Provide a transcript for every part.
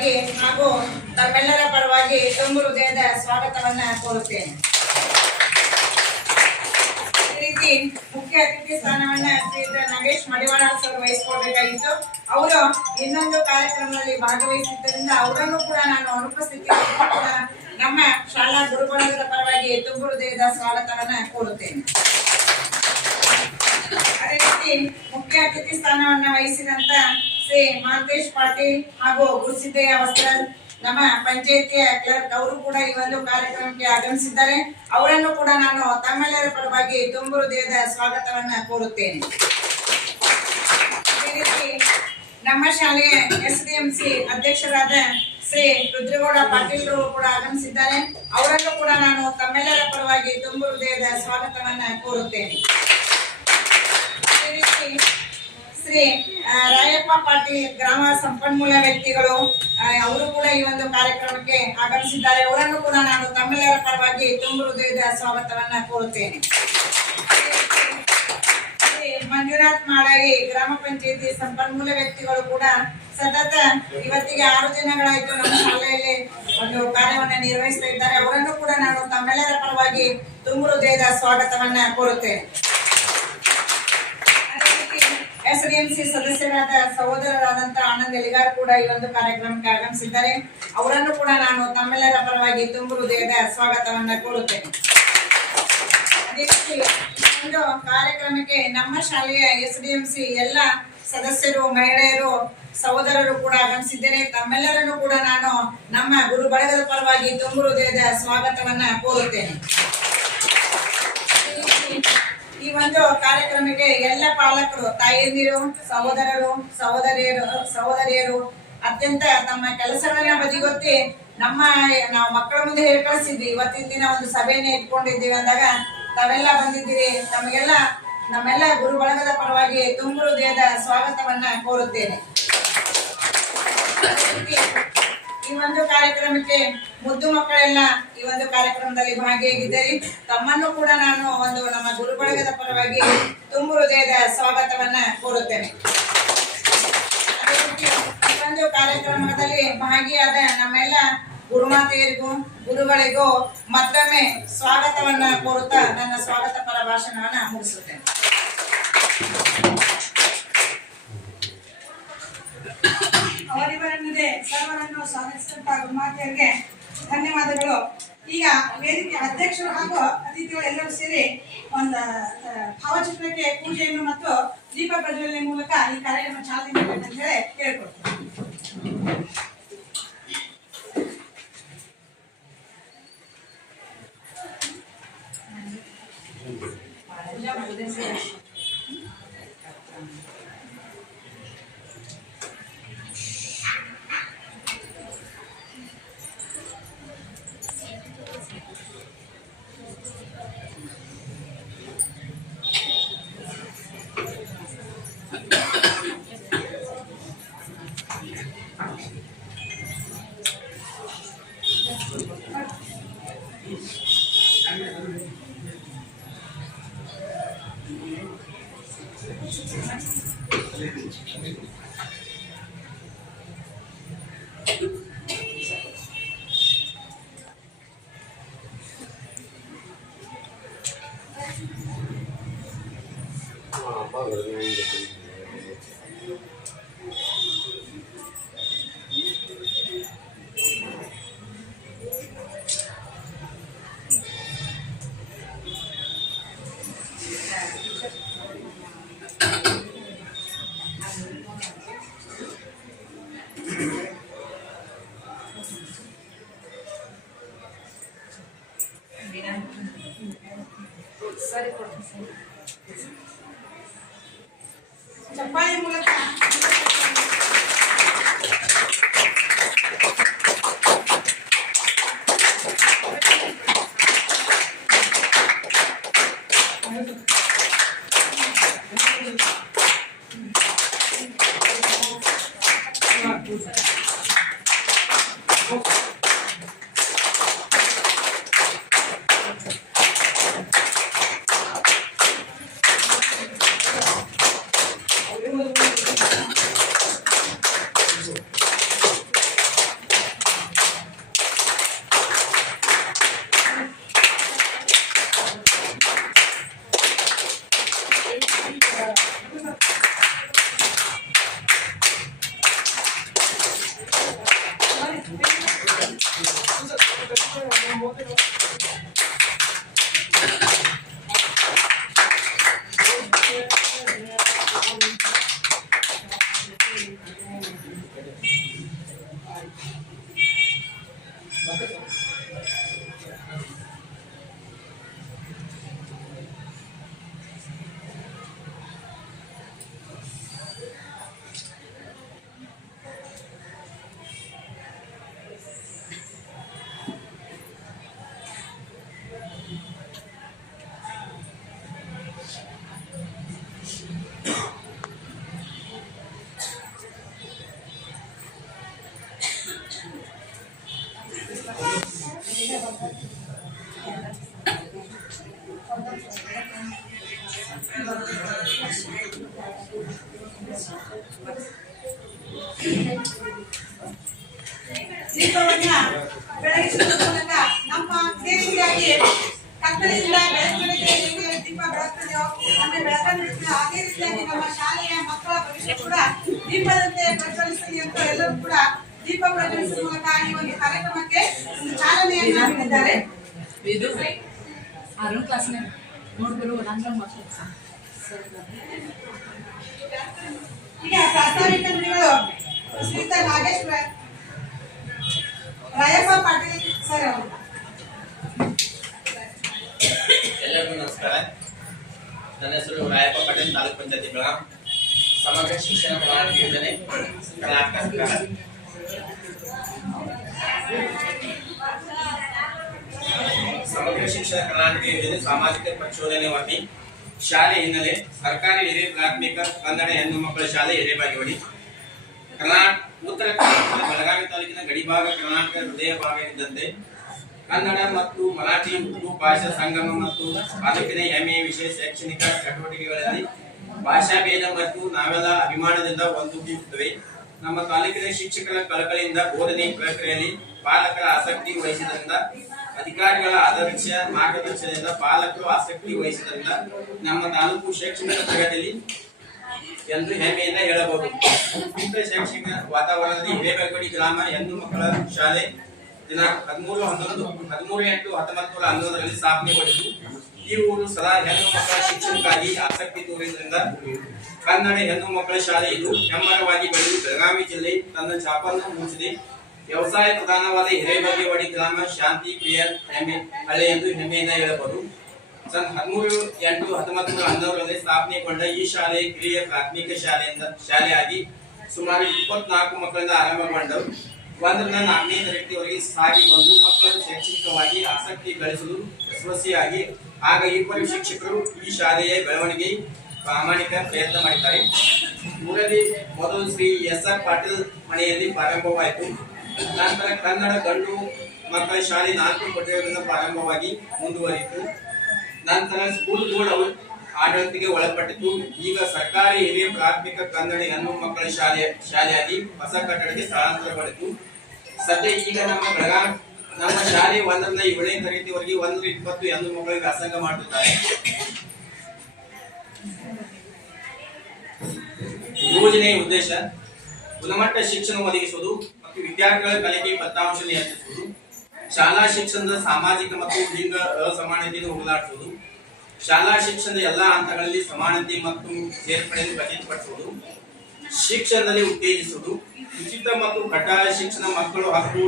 ಪರವಾಗಿ ಹಾಗೂ ತಮ್ಮೆಲ್ಲರ ಪರವಾಗಿ ತುಂಬು ಹೃದಯದ ಸ್ವಾಗತವನ್ನ ಕೋರುತ್ತೇನೆ. ಈ ರೀತಿ ಮುಖ್ಯ ಅತಿಥಿ ಸ್ಥಾನವನ್ನ ಶ್ರೀಯುತ ನಾಗೇಶ್ ಮಡಿವಾಳ ಸರ್ ವಹಿಸಿಕೊಳ್ಬೇಕಾಗಿತ್ತು. ಅವರು ಇನ್ನೊಂದು ಕಾರ್ಯಕ್ರಮದಲ್ಲಿ ಭಾಗವಹಿಸಿದ್ದರಿಂದ ಅವರನ್ನು ಕೂಡ ನಾನು ಅನುಪಸ್ಥಿತಿಯಲ್ಲಿ ಕೂಡ ನಮ್ಮ ಶಾಲಾ ಗುರುಗಳದ ಪರವಾಗಿ ತುಂಬು ಹೃದಯದ ಸ್ವಾಗತವನ್ನ ಕೋರುತ್ತೇನೆ. ಅದೇ ರೀತಿ ಮುಖ್ಯ ಅತಿಥಿ ಸ್ಥಾನವನ್ನ ವಹಿಸಿದಂತ ಶ್ರೀ ಮಹಂತೇಶ್ ಪಾಟೀಲ್ ಹಾಗೂ ಗುರುಸಿದ್ದಯ್ಯ ವಸ್ತ್ರದ್ ನಮ್ಮ ಪಂಚಾಯತಿಯ ಕ್ಲರ್ಕ್ ಅವರು ಕೂಡ ಈ ಒಂದು ಕಾರ್ಯಕ್ರಮಕ್ಕೆ ಆಗಮಿಸಿದ್ದಾರೆ. ಅವರನ್ನು ಕೂಡ ನಾನು ತಮ್ಮೆಲ್ಲರ ಪರವಾಗಿ ತುಂಬು ಹೃದಯದ ಸ್ವಾಗತವನ್ನ ಕೋರುತ್ತೇನೆ. ಅದೇ ರೀತಿ ನಮ್ಮ ಶಾಲೆಯ SDMC ಅಧ್ಯಕ್ಷರಾದ ಶ್ರೀ ರುದ್ರಗೌಡ ಪಾಟೀಲ್ ಕೂಡ ಆಗಮಿಸಿದ್ದಾರೆ. ಅವರನ್ನು ಕೂಡ ನಾನು ತಮ್ಮೆಲ್ಲರ ಪರವಾಗಿ ತುಂಬು ಹೃದಯದ ಸ್ವಾಗತವನ್ನ ಕೋರುತ್ತೇನೆ. ಅದೇ ರೀತಿ ಶ್ರೀ ರಾಯಪ್ಪ ಪಾಟೀಲ್ ಗ್ರಾಮ ಸಂಪನ್ಮೂಲ ವ್ಯಕ್ತಿಗಳು ಅವರು ಕೂಡ ಈ ಒಂದು ಕಾರ್ಯಕ್ರಮಕ್ಕೆ ಆಗಮಿಸಿದ್ದಾರೆ. ಅವರನ್ನು ಕೂಡ ನಾನು ತಮ್ಮೆಲ್ಲರ ಪರವಾಗಿ ತುಂಬು ಹೃದಯದ ಸ್ವಾಗತವನ್ನ ಕೋರುತ್ತೇನೆ. ಮಂಜುನಾಥ್ ಮಾಡಾಗಿ ಗ್ರಾಮ ಪಂಚಾಯತಿ ಸಂಪನ್ಮೂಲ ವ್ಯಕ್ತಿಗಳು ಕೂಡ ಸತತ ಇವತ್ತಿಗೆ 6 ದಿನಗಳಾಯ್ತು ನಮ್ಮ ಶಾಲೆಯಲ್ಲಿ ಒಂದು ಕಾರ್ಯವನ್ನ ನಿರ್ವಹಿಸ್ತಾ ಇದ್ದಾರೆ. ಅವರನ್ನು ಕೂಡ ನಾನು ತಮ್ಮೆಲ್ಲರ ಪರವಾಗಿ ತುಂಬು ಹೃದಯದ ಸ್ವಾಗತವನ್ನ ಕೋರುತ್ತೇನೆ. SDMC ಸದಸ್ಯರಾದ ಸಹೋದರರಾದಂತ ಆನಂದ್ ಎಲಿಗಾರ್ ಕೂಡ ಈ ಒಂದು ಕಾರ್ಯಕ್ರಮಕ್ಕೆ ಆಗಮಿಸಿದ್ದಾರೆ. ಅವರನ್ನು ಕೂಡ ನಾನು ತಮ್ಮೆಲ್ಲರ ಪರವಾಗಿ ತುಂಬು ಹೃದಯದ ಸ್ವಾಗತವನ್ನ ಕೋರುತ್ತೇನೆ. ಅದೇ ರೀತಿ ಒಂದು ಕಾರ್ಯಕ್ರಮಕ್ಕೆ ನಮ್ಮ ಶಾಲೆಯ SDMC ಎಲ್ಲ ಸದಸ್ಯರು, ಮಹಿಳೆಯರು, ಸಹೋದರರು ಕೂಡ ಆಗಮಿಸಿದ್ದೇನೆ. ತಮ್ಮೆಲ್ಲರನ್ನು ಕೂಡ ನಾನು ನಮ್ಮ ಗುರು ಬಳಗದ ಪರವಾಗಿ ತುಂಬು ಹೃದಯದ ಸ್ವಾಗತವನ್ನ ಕೋರುತ್ತೇನೆ. ಈ ಒಂದು ಕಾರ್ಯಕ್ರಮಕ್ಕೆ ಎಲ್ಲ ಪಾಲಕರು, ತಾಯಂದಿರು, ಸಹೋದರರು, ಸಹೋದರಿಯರು ಅತ್ಯಂತ ತಮ್ಮ ಕೆಲಸಗಳನ್ನ ಬದಿಗೊತ್ತಿ ನಾವು ಮಕ್ಕಳ ಮುಂದೆ ಹೇಳಿ ಕಳಿಸಿದ್ವಿ. ಇವತ್ತಿನ ದಿನ ಒಂದು ಸಭೆಯನ್ನ ಇಟ್ಕೊಂಡಿದ್ದೀವಿ ಅಂದಾಗ ತಾವೆಲ್ಲ ಬಂದಿದ್ದೀರಿ. ತಮಗೆಲ್ಲ ನಮ್ಮೆಲ್ಲ ಗುರು ಬಳಗದ ಪರವಾಗಿ ತುಂಬು ಹೃದಯದ ಸ್ವಾಗತವನ್ನ ಕೋರುತ್ತೇನೆ. ಈ ಒಂದು ಕಾರ್ಯಕ್ರಮಕ್ಕೆ ಮುದ್ದು ಮಕ್ಕಳೆಲ್ಲ ಈ ಒಂದು ಕಾರ್ಯಕ್ರಮದಲ್ಲಿ ಭಾಗಿಯಾಗಿದ್ದಾರೆ. ತಮ್ಮನ್ನು ಕೂಡ ನಾನು ಒಂದು ನಮ್ಮ ಗುರು ಬಳಗದ ಪರವಾಗಿ ತುಂಬು ಹೃದಯದ ಸ್ವಾಗತವನ್ನ ಕೋರುತ್ತೇನೆ. ಅದೇ ರೀತಿ ಈ ಒಂದು ಕಾರ್ಯಕ್ರಮದಲ್ಲಿ ಭಾಗಿಯಾದ ನಮ್ಮೆಲ್ಲ ಗುರುಮಾತೆಯರಿಗೂ ಗುರುಗಳಿಗೂ ಮತ್ತೊಮ್ಮೆ ಸ್ವಾಗತವನ್ನ ಕೋರುತ್ತಾ ನನ್ನ ಸ್ವಾಗತ ಪರ ಭಾಷಣವನ್ನ ಮುಗಿಸುತ್ತೇನೆ. ಅವರಿವರನ್ನದೇ ಸರ್ವರನ್ನು ಸ್ವಾಗತಿಸಿದಂತ ಗುರುಮಾತೆಯರಿಗೆ ಧನ್ಯವಾದಗಳು. ಈಗ ವೇದಿಕೆ ಅಧ್ಯಕ್ಷರು ಹಾಗೂ ಅತಿಥಿಗಳು ಎಲ್ಲರೂ ಸೇರಿ ಒಂದು ಭಾವಚಿತ್ರಕ್ಕೆ ಪೂಜೆಯನ್ನು ಮತ್ತು ದೀಪ ಪ್ರಜ್ವಲನೆ ಮೂಲಕ ಈ ಕಾರ್ಯಕ್ರಮ ಚಾಲನೆ ಮಾಡಬೇಕು ಅಂತ ಹೇಳಿ ಕೇಳ್ಕೊಡ್ತೀನಿ. ಚಪ್ಪಾಳೆ ಮೂಲಕ ದೀಪವನ್ನ ಬೆಳಗಿಸುವ ಮೂಲಕ ನಮ್ಮ ದೇಶಕ್ಕಾಗಿ ಕತ್ತಲೆಯಿಂದ ಬೆಳಕಿಗೆ ಹೇಗೆ ದೀಪ ಬೆಳಗ್ತದೆಯೋ ಅಂದ್ರೆ ಬೆಳಕನ್ನು ಅದೇ ರೀತಿಯಾಗಿ ನಮ್ಮ ಶಾಲೆಯ ಮಕ್ಕಳ ಭವಿಷ್ಯ ಕೂಡ ದೀಪದಂತೆ ಪ್ರಜ್ವಲಿಸಲಿ ಅಂತ ಎಲ್ಲರೂ ಕೂಡ ದೀಪ ಪ್ರಜ್ವಲಿಸುವ ಮೂಲಕ ಈ ಒಂದು ಕಾರ್ಯಕ್ರಮಕ್ಕೆ ಒಂದು ಚಾಲನೆಯನ್ನ ನೀಡಿದ್ದಾರೆ. ಇದು 6ನೇ ಕ್ಲಾಸ್ನ ನೋಡ್ಬಿಡು ನಂತರ ಈಗ ಪ್ರಾಸ್ತಾವಿಕ ನುಡಿಗಳು ಶ್ರೀಯುತ ನಾಗೇಶ್ ರಾಯಪ್ಪ ಪಾಟೀಲ್ ಸರ್ ಅವರು. ಎಲ್ಲರಿಗೂ ನಮಸ್ಕಾರ. ನನ್ನ ಹೆಸರು ರಾಯಪ್ಪ ಪಾಟೀಲ್, ತಾಲೂಕು ಪಂಚಾಯತಿ ಬೆಳಗಾಂ. ಸಮಗ್ರ ಶಿಕ್ಷಣ ಪ್ರಣಾಳಿಕೆ ಯೋಜನೆ ಕರ್ನಾಟಕ ಸರ್ಕಾರ. ಸಮಗ್ರ ಶಿಕ್ಷಣ ಪ್ರಣಾಳಿಕೆ ಯೋಜನೆ ಸಾಮಾಜಿಕ ಪ್ರಚೋದನೆ ವರದಿ ಶಾಲೆ ಹಿನ್ನೆಲೆ ಸರ್ಕಾರಿ ಹಿರಿಯ ಪ್ರಾಥಮಿಕ ಕನ್ನಡ ಹೆಣ್ಣು ಮಕ್ಕಳ ಶಾಲೆ ಹಿರೇಬಾಗೇವಾಡಿ ಉತ್ತರ ಕರ್ನಾಟಕದ ಬೆಳಗಾವಿ ತಾಲೂಕಿನ ಗಡಿಭಾಗ ಕರ್ನಾಟಕ ಹೃದಯ ಭಾಗವಿದ್ದಂತೆ ಕನ್ನಡ ಮತ್ತು ಮರಾಠಿ ಉರ್ದು ಭಾಷಾ ಸಂಗಮ ಮತ್ತು ತಾಲೂಕಿನ ಹೆಮ್ಮೆಯ ವಿಶೇಷ ಶೈಕ್ಷಣಿಕ ಚಟುವಟಿಕೆಗಳಲ್ಲಿ ಭಾಷಾ ಭೇದ ಮತ್ತು ನಾವೆಲ್ಲ ಅಭಿಮಾನದಿಂದ ಒಂದುಗೂಡುತ್ತೇವೆ. ನಮ್ಮ ತಾಲೂಕಿನ ಶಿಕ್ಷಕರ ಕಳಕಳಿಯಿಂದ ಬೋಧನೆ ಪ್ರಕ್ರಿಯೆಯಲ್ಲಿ ಪಾಲಕರ ಆಸಕ್ತಿ ವಹಿಸಿದ್ರಿಂದ, ಅಧಿಕಾರಿಗಳ ಆದರ್ಶ ಮಾರ್ಗದರ್ಶನದಿಂದ ಪಾಲಕರು ಆಸಕ್ತಿ ವಹಿಸಿದ್ರಿಂದ ನಮ್ಮ ತಾಲೂಕು ಶೈಕ್ಷಣಿಕ ಪ್ರಗತಿಯಲ್ಲಿ ಎಂದು ಹೆಮ್ಮೆಯಿಂದ ಹೇಳಬಹುದು. ಉತ್ತಮ ಶೈಕ್ಷಣಿಕ ವಾತಾವರಣದಲ್ಲಿ ಹಿರೇಬಾಗೇವಾಡಿ ಗ್ರಾಮ ಹೆಣ್ಣು ಮಕ್ಕಳ ಶಾಲೆ ದಿನಾಂಕ 13/8/1911ರಲ್ಲಿ ಸ್ಥಾಪನೆಗೊಂಡಿತು. ಈ ಊರು ಸದಾ ಹೆಣ್ಣು ಮಕ್ಕಳ ಶಿಕ್ಷಣಕ್ಕಾಗಿ ಆಸಕ್ತಿ ತೋರಿದ್ರಿಂದ ಕನ್ನಡ ಹೆಣ್ಣು ಮಕ್ಕಳ ಶಾಲೆ ಇದು ಹೆಮ್ಮರವಾಗಿ ಬೆಳೆದು ಬೆಳಗಾವಿ ಜಿಲ್ಲೆ ತನ್ನ ಛಾಪನ್ನು ಮೂಡಿಸಿದೆ. ವ್ಯವಸಾಯ ಪ್ರಧಾನವಾದ ಹಿರೇಬಾಗೇವಾಡಿ ಗ್ರಾಮ ಶಾಂತಿ ಪ್ರಿಯ ಹಳ್ಳಿ ಎಂದು ಹೆಮ್ಮೆಯಿಂದ ಹೇಳಬಹುದು. 13/8/1911ರಲ್ಲಿ ಸ್ಥಾಪನೆಗೊಂಡ ಈ ಶಾಲೆ ಕಿರಿಯ ಪ್ರಾಥಮಿಕ ಶಾಲೆಯಾಗಿ ಸುಮಾರು 24 ಮಕ್ಕಳಿಂದ ಆರಂಭಗೊಂಡವು. 1ರಿಂದ 4ನೇ ತರಗತಿಯವರೆಗೆ ಸಾಗಿ ಬಂದು ಮಕ್ಕಳು ಶೈಕ್ಷಣಿಕವಾಗಿ ಆಸಕ್ತಿ ಗಳಿಸಲು ಯಶಸ್ವಿಯಾಗಿ ಆಗ ಇಬ್ಬರು ಶಿಕ್ಷಕರು ಈ ಶಾಲೆಯ ಬೆಳವಣಿಗೆ ಪ್ರಾಮಾಣಿಕ ಪ್ರಯತ್ನ ಮಾಡಿದ್ದಾರೆ. ಊರಲ್ಲಿ ಮೊದಲು ಶ್ರೀ ಎಸ್.ಆರ್. ಪಾಟೀಲ್ ಮನೆಯಲ್ಲಿ ಪ್ರಾರಂಭವಾಯಿತು. ನಂತರ ಕನ್ನಡ ಗಂಡು ಮಕ್ಕಳ ಶಾಲೆ 4 ಕೊಠಡಿಗಳಿಂದ ಪ್ರಾರಂಭವಾಗಿ ಮುಂದುವರಿಯಿತು. ನಂತರ ಸ್ಕೂಲ್ ಬೋರ್ಡ್ ಆಡಳಿತಕ್ಕೆ ಒಳಪಟ್ಟಿತು. ಈಗ ಸರ್ಕಾರಿ ಹಿರಿಯ ಪ್ರಾಥಮಿಕ ಕನ್ನಡ ಹೆಣ್ಣು ಮಕ್ಕಳ ಶಾಲೆಯಾಗಿ ಹೊಸ ಕಟ್ಟಡಕ್ಕೆ ಸ್ಥಳಾಂತರಗೊಂಡಿತು. ಸದ್ಯ ಈಗ ನಮ್ಮ ಶಾಲೆ 1ರಿಂದ 7ನೇ ತರಗತಿವರೆಗೆ 120 ಹೆಣ್ಣು ಮಕ್ಕಳಿಗೆ ವ್ಯಾಸಂಗ ಮಾಡುತ್ತಾರೆ. ಯೋಜನೆಯ ಉದ್ದೇಶ ಗುಣಮಟ್ಟ ಶಿಕ್ಷಣ ಒದಗಿಸುವುದು ಮತ್ತು ವಿದ್ಯಾರ್ಥಿಗಳ ಕಲಿಕೆ ಫಲಿತಾಂಶವನ್ನು ಹೆಚ್ಚಿಸುವುದು, ಶಾಲಾ ಶಿಕ್ಷಣದ ಸಾಮಾಜಿಕ ಮತ್ತು ಲಿಂಗ ಅಸಮಾನತೆಯನ್ನು ಹೋಗಲಾಡಿಸುವುದು, ಶಾಲಾ ಶಿಕ್ಷಣದ ಎಲ್ಲಾ ಹಂತಗಳಲ್ಲಿ ಸಮಾನತೆ ಮತ್ತು ಸೇರ್ಪಡೆಯನ್ನು ಖಚಿತಪಡಿಸುವುದು, ಶಿಕ್ಷಣದಲ್ಲಿ ಉತ್ತೇಜಿಸುವುದು, ಉಚಿತ ಮತ್ತು ಕಡ್ಡಾಯ ಶಿಕ್ಷಣ ಮಕ್ಕಳು ಹಕ್ಕು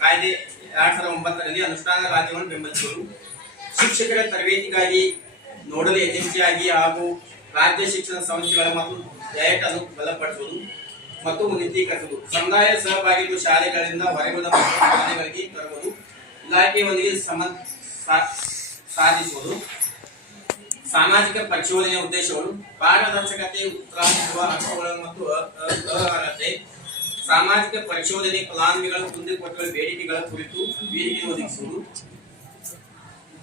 ಕಾಯ್ದೆ 2009ರಲ್ಲಿ ಅನುಷ್ಠಾನ ರಾಜ್ಯವನ್ನು ಬೆಂಬಲಿಸುವುದು, ಶಿಕ್ಷಕರ ತರಬೇತಿಗಾಗಿ ನೋಡಲ್ ಏಜೆನ್ಸಿಯಾಗಿ ಹಾಗೂ ರಾಜ್ಯ ಶಿಕ್ಷಣ ಸಂಸ್ಥೆಗಳ ಮತ್ತು ಡಯಟ್ ಅನ್ನು ಬಲಪಡಿಸುವುದು ಮತ್ತು ಉನ್ನತೀಕರಿಸುವುದು, ಸಮುದಾಯ ಸಹಭಾಗಿತ್ವ ಶಾಲೆಗಳಿಂದ ಹೊರಗುಳಿದ ಶಾಲೆಗಳಿಗೆ ತರುವುದು, ಇಲಾಖೆಯೊಂದಿಗೆ ಸಾಧಿಸುವುದು. ಸಾಮಾಜಿಕ ಪರಿಶೋಧನೆಯ ಉದ್ದೇಶಗಳು ಪಾರದರ್ಶಕತೆ, ಉತ್ತರಾಧಿಸುವ ಹಕ್ಕುಗಳು ಮತ್ತು ಅರ್ಹತೆ. ಸಾಮಾಜಿಕ ಪರಿಶೋಧನೆ ಫಲಾನುಭವಿಗಳ ಕುಂದುಕೊರತೆಗಳ ಬೇಡಿಕೆಗಳ ಕುರಿತು ವೇದಿಕೆ ಒದಗಿಸುವುದು.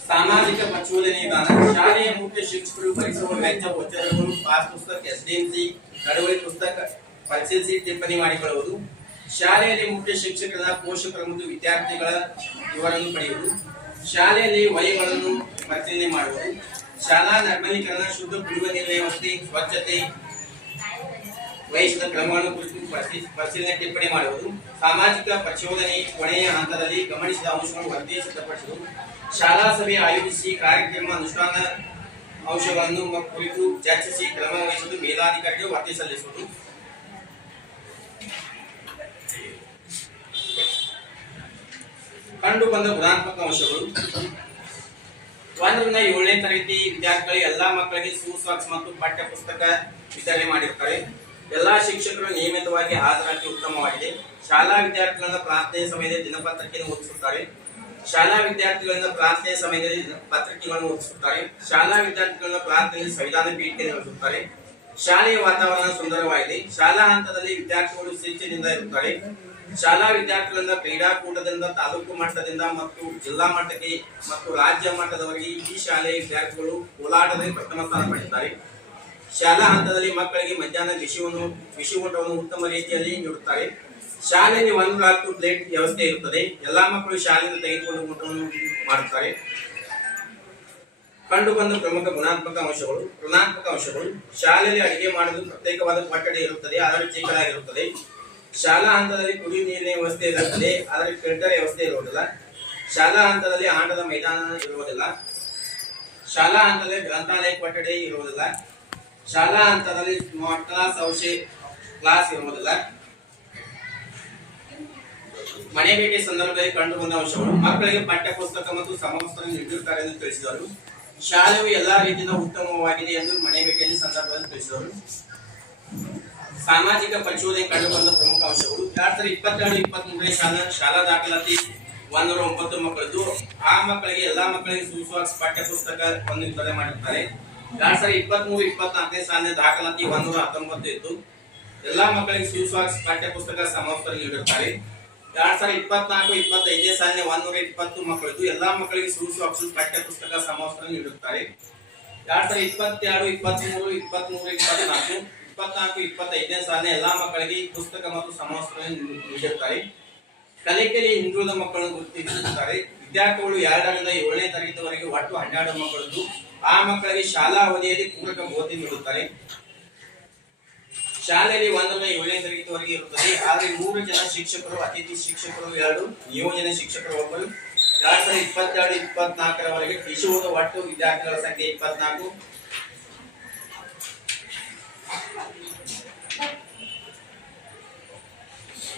ಸಾಮಾಜಿಕ ಪರಿಶೋಧನೆ ವಿಧಾನ ಶಾಲೆಯ ಮುಖ್ಯ ಶಿಕ್ಷಕರು ಭರಿಸುವ ವೆಚ್ಚ ಒತ್ತಡಗಳು, ಪಾಸ್ ಪುಸ್ತಕ, ಎಸ್ಡಿಎಂಸಿ ನಡವಳಿಕೆ ಪುಸ್ತಕ ಪರಿಶೀಲಿಸಿ ಟಿಪ್ಪಣಿ ಮಾಡಿಕೊಳ್ಳುವುದು. ಶಾಲೆಯಲ್ಲಿ ಮುಖ್ಯ ಶಿಕ್ಷಕರ, ಪೋಷಕರು ಮತ್ತು ವಿದ್ಯಾರ್ಥಿಗಳ ವಿವರವನ್ನು ಪಡೆಯುವುದು. ಶಾಲೆಯಲ್ಲಿ ವಯಗಳನ್ನು ಪರಿಶೀಲನೆ ಮಾಡುವುದು. ಶಾಲಾ ನೈರ್ಮಲೀಕರಣ, ಶುದ್ಧ ಕುಡಿಯುವ ನೀರಿನ ವ್ಯವಸ್ಥೆ, ಸ್ವಚ್ಛತೆ ವಹಿಸಿದ ಕ್ರಮಗಳನ್ನು ಕುರಿತು ಪರಿಶೀಲನೆ ಟಿಪ್ಪಣಿ ಮಾಡುವುದು, ಸಾಮಾಜಿಕ ಪರಿಶೋಧನೆ ಕೊನೆಯ ಹಂತದಲ್ಲಿ ಗಮನಿಸಿದ ಅಂಶಗಳನ್ನು ವರದಿ ಸಿದ್ಧಪಡಿಸುವುದು, ಶಾಲಾ ಸಭೆ ಆಯೋಜಿಸಿ ಕಾರ್ಯಕ್ರಮ ಅನುಷ್ಠಾನ ಅಂಶಗಳನ್ನು ಕುರಿತು ಚರ್ಚಿಸಿ ಕ್ರಮ ವಹಿಸುವುದು, ಮೇಲಾಧಿಕಾರಿಗೆ ವರದಿ ಸಲ್ಲಿಸುವುದು. ಕಂಡು ಬಂದ ಗುಣಾತ್ಮಕ ಅಂಶಗಳು: 1 ರಿಂದ 7ನೇ ತರಗತಿ ವಿದ್ಯಾರ್ಥಿಗಳು ಎಲ್ಲಾ ಮಕ್ಕಳಿಗೆ ಶೂಸಾಕ್ಸ್ ಮತ್ತು ಪಠ್ಯ ಪುಸ್ತಕ ವಿತರಣೆ ಮಾಡಿರುತ್ತಾರೆ. ಎಲ್ಲಾ ಶಿಕ್ಷಕರು ನಿಯಮಿತವಾಗಿ ಹಾಜರಾತಿ ಉತ್ತಮವಾಗಿದೆ. ಶಾಲಾ ವಿದ್ಯಾರ್ಥಿಗಳಿಂದ ಪ್ರಾರ್ಥನೆ ಸಮಯದಲ್ಲಿ ದಿನಪತ್ರಿಕೆಯನ್ನು ಓದಿಸುತ್ತಾರೆ. ಶಾಲಾ ವಿದ್ಯಾರ್ಥಿಗಳಿಂದ ಪ್ರಾರ್ಥನೆ ಸಮಯದಲ್ಲಿ ಪತ್ರಿಕೆಗಳನ್ನು ಓದಿಸುತ್ತಾರೆ. ಶಾಲಾ ವಿದ್ಯಾರ್ಥಿಗಳಿಂದ ಪ್ರಾರ್ಥನೆಯಲ್ಲಿ ಸಂವಿಧಾನ ಪೀಠಿಕೆ ನಡೆಸುತ್ತಾರೆ. ಶಾಲೆಯ ವಾತಾವರಣ ಸುಂದರವಾಗಿದೆ. ಶಾಲಾ ಹಂತದಲ್ಲಿ ವಿದ್ಯಾರ್ಥಿಗಳು ಶಿಸ್ತಿನಿಂದ ಇರುತ್ತಾರೆ. ಶಾಲಾ ವಿದ್ಯಾರ್ಥಿಗಳಿಂದ ಕ್ರೀಡಾಕೂಟದಿಂದ ತಾಲೂಕು ಮಟ್ಟದಿಂದ ಮತ್ತು ಜಿಲ್ಲಾ ಮಟ್ಟಕ್ಕೆ ಮತ್ತು ರಾಜ್ಯ ಮಟ್ಟದವರೆಗೆ ಈ ಶಾಲೆಯ ವಿದ್ಯಾರ್ಥಿಗಳು ಕೋಲಾಟದಲ್ಲಿ ಪ್ರಥಮ ಸ್ಥಾನ ಪಡೆದಿದ್ದಾರೆ. ಶಾಲಾ ಹಂತದಲ್ಲಿ ಮಕ್ಕಳಿಗೆ ಮಧ್ಯಾಹ್ನ ಬಿಸಿ ಊಟವನ್ನು ಉತ್ತಮ ರೀತಿಯಲ್ಲಿ ನೀಡುತ್ತಾರೆ. ಶಾಲೆಯಲ್ಲಿ 110 ಪ್ಲೇಟ್ ವ್ಯವಸ್ಥೆ ಇರುತ್ತದೆ. ಎಲ್ಲಾ ಮಕ್ಕಳು ಶಾಲೆಯಿಂದ ತೆಗೆದುಕೊಂಡು ಊಟವನ್ನು ಮಾಡುತ್ತಾರೆ. ಕಂಡು ಬಂದ ಪ್ರಮುಖ ಗುಣಾತ್ಮಕ ಅಂಶಗಳು: ಋಣಾತ್ಮಕ ಅಂಶಗಳು: ಶಾಲೆಯಲ್ಲಿ ಅಡಿಗೆ ಮಾಡಲು ಪ್ರತ್ಯೇಕವಾದ ಕೊಠಡಿ ಇರುತ್ತದೆ, ಆದರೆ ಚಿಕ್ಕದಾಗಿರುತ್ತದೆ. ಶಾಲಾ ಹಂತದಲ್ಲಿ ಕುಡಿಯುವ ನೀರಿನ ವ್ಯವಸ್ಥೆ ಇರುತ್ತದೆ, ಆದರೆ ಫಿಲ್ಟರ್ ವ್ಯವಸ್ಥೆ ಇರುವುದಿಲ್ಲ. ಶಾಲಾ ಹಂತದಲ್ಲಿ ಆಟದ ಮೈದಾನ ಇರುವುದಿಲ್ಲ. ಶಾಲಾ ಹಂತದಲ್ಲಿ ಗ್ರಂಥಾಲಯ ಕೊಠಡಿ ಇರುವುದಿಲ್ಲ. ಶಾಲಾ ಹಂತದಲ್ಲಿ ಸ್ಮಾರ್ಟ್ ಕ್ಲಾಸ್ ಇರುವುದಿಲ್ಲ. ಮನೆ ಭೇಟಿ ಸಂದರ್ಭದಲ್ಲಿ ಕಂಡು ಬಂದ ಅಂಶಗಳು: ಮಕ್ಕಳಿಗೆ ಪಠ್ಯ ಪುಸ್ತಕ ಮತ್ತು ಸಮವಸ್ತ್ರ ನೀಡಿರುತ್ತಾರೆ ಎಂದು ತಿಳಿಸಿದರು. ಶಾಲೆಯು ಎಲ್ಲಾ ರೀತಿಯಿಂದ ಉತ್ತಮವಾಗಿದೆ ಎಂದು ಮನೆ ಭೇಟಿಯಲ್ಲಿ ಸಂದರ್ಭದಲ್ಲಿ ತಿಳಿಸಿದರು. ಸಾಮಾಜಿಕ ಪರಿಶೋಧನೆ ಕಂಡು ಬಂದ ಪ್ರಮುಖ ಅಂಶಗಳು: 2022-23 ಶಾಲಾ ದಾಖಲಾತಿ 109 ಮಕ್ಕಳದ್ದು. ಆ ಮಕ್ಕಳಿಗೆ ಎಲ್ಲಾ ಮಕ್ಕಳಿಗೆ ಶೂಸಾಕ್ಸ್ ಪಠ್ಯ ಪುಸ್ತಕ ವಿತರಣೆ ಮಾಡಿರುತ್ತಾರೆ. 2023-24 ಸಾಲಿನ ದಾಖಲಾತಿ 119 ಇದ್ದು ಎಲ್ಲಾ ಮಕ್ಕಳಿಗೆ ಶೂಸಾಕ್ಸ್ ಪಠ್ಯ ಪುಸ್ತಕ ಸಮವಸ್ತ್ರ ನೀಡಿರುತ್ತಾರೆ. 2024-25 ಸಾಲಿನ 120 ಮಕ್ಕಳಿದ್ದು ಎಲ್ಲಾ ಮಕ್ಕಳಿಗೆ ಶೂಸಾಕ್ಸ್ ಪಠ್ಯ ಪುಸ್ತಕ ಸಮವಸ್ತ್ರ ನೀಡಿರುತ್ತಾರೆ. 2022-23-24 24-25 ಸಾಲಿನ ಎಲ್ಲಾ ಮಕ್ಕಳಿಗೆ ಪುಸ್ತಕ ಮತ್ತು ಸಮವಸ್ತ್ರ ನೀಡಿರುತ್ತಾರೆ. ಕಲಿಕೆಯಲ್ಲಿ ಹಿಂದುಳಿದ ಮಕ್ಕಳನ್ನು ಗುರುತಿಸುತ್ತಾರೆ. ವಿದ್ಯಾರ್ಥಿಗಳು 2 ರಿಂದ 7ನೇ ತರಗತಿವರೆಗೆ ಒಟ್ಟು 12 ಮಕ್ಕಳದ್ದು. ಆ ಮಕ್ಕಳಿಗೆ ಶಾಲಾ ಅವಧಿಯಲ್ಲಿ ಪೂರಕ ಬೋಧನೆ ನೀಡುತ್ತಾರೆ. ಶಾಲೆಯಲ್ಲಿ 1 ರಿಂದ 7ನೇ ತರಗತಿವರೆಗೆ ಇರುತ್ತದೆ, ಆದರೆ 3 ಜನ ಶಿಕ್ಷಕರು, ಅತಿಥಿ ಶಿಕ್ಷಕರು 2, ನಿಯೋಜನೆ ಶಿಕ್ಷಕರು 1. 2022-24 ರವರೆಗೆ ಇಶುವುದು ಒಟ್ಟು ವಿದ್ಯಾರ್ಥಿಗಳ ಸಂಖ್ಯೆ 24.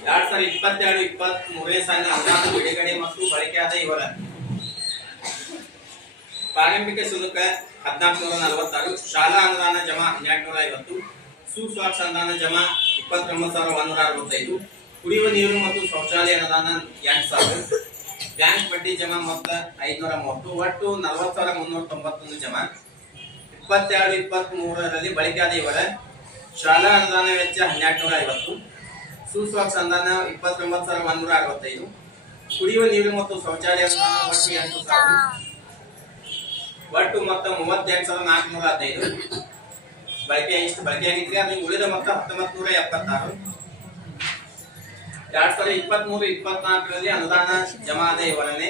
2022-23 ಸಾಲಿನ ಅನುದಾನ ಬಿಡುಗಡೆ ಮತ್ತು ಬಳಕೆಯಾದ ವಿವರ: ಪ್ರಾರಂಭಿಕ ಶುಲ್ಕ 1446, ಶಾಲಾ ಅನುದಾನ ಜಮಾ 1250, ಶೂಸಾಕ್ಸ್ ಅನುದಾನ ಜಮಾ 29165, ಕುಡಿಯುವ ನೀರು ಮತ್ತು ಶೌಚಾಲಯ ಅನುದಾನ 8000, ಬ್ಯಾಂಕ್ ಬಡ್ಡಿ ಜಮಾ ಮೊತ್ತ 530, ಒಟ್ಟು 40,391 ಜಮಾ. 22-23ರಲ್ಲಿ ಬಳಕೆಯಾದ ವಿವರ: ಶಾಲಾ ಅನುದಾನ ವೆಚ್ಚ 1250, ಶೂಸಾಕ್ಸ್ ಅನುದಾನ 29,165, ಕುಡಿಯುವ ನೀರು ಮತ್ತು ಶೌಚಾಲಯ ಅನುದಾನ ಒಟ್ಟು 8000, ಒಟ್ಟು ಮೊತ್ತ 38,415. ಬಳಕೆಯಾಗಿದ್ರೆ ಅದು ಉಳಿದ ಮೊತ್ತ 1976. 2023-24ರಲ್ಲಿ ಅನುದಾನ ಜಮಾ ಆದ ವಿವರಣೆ: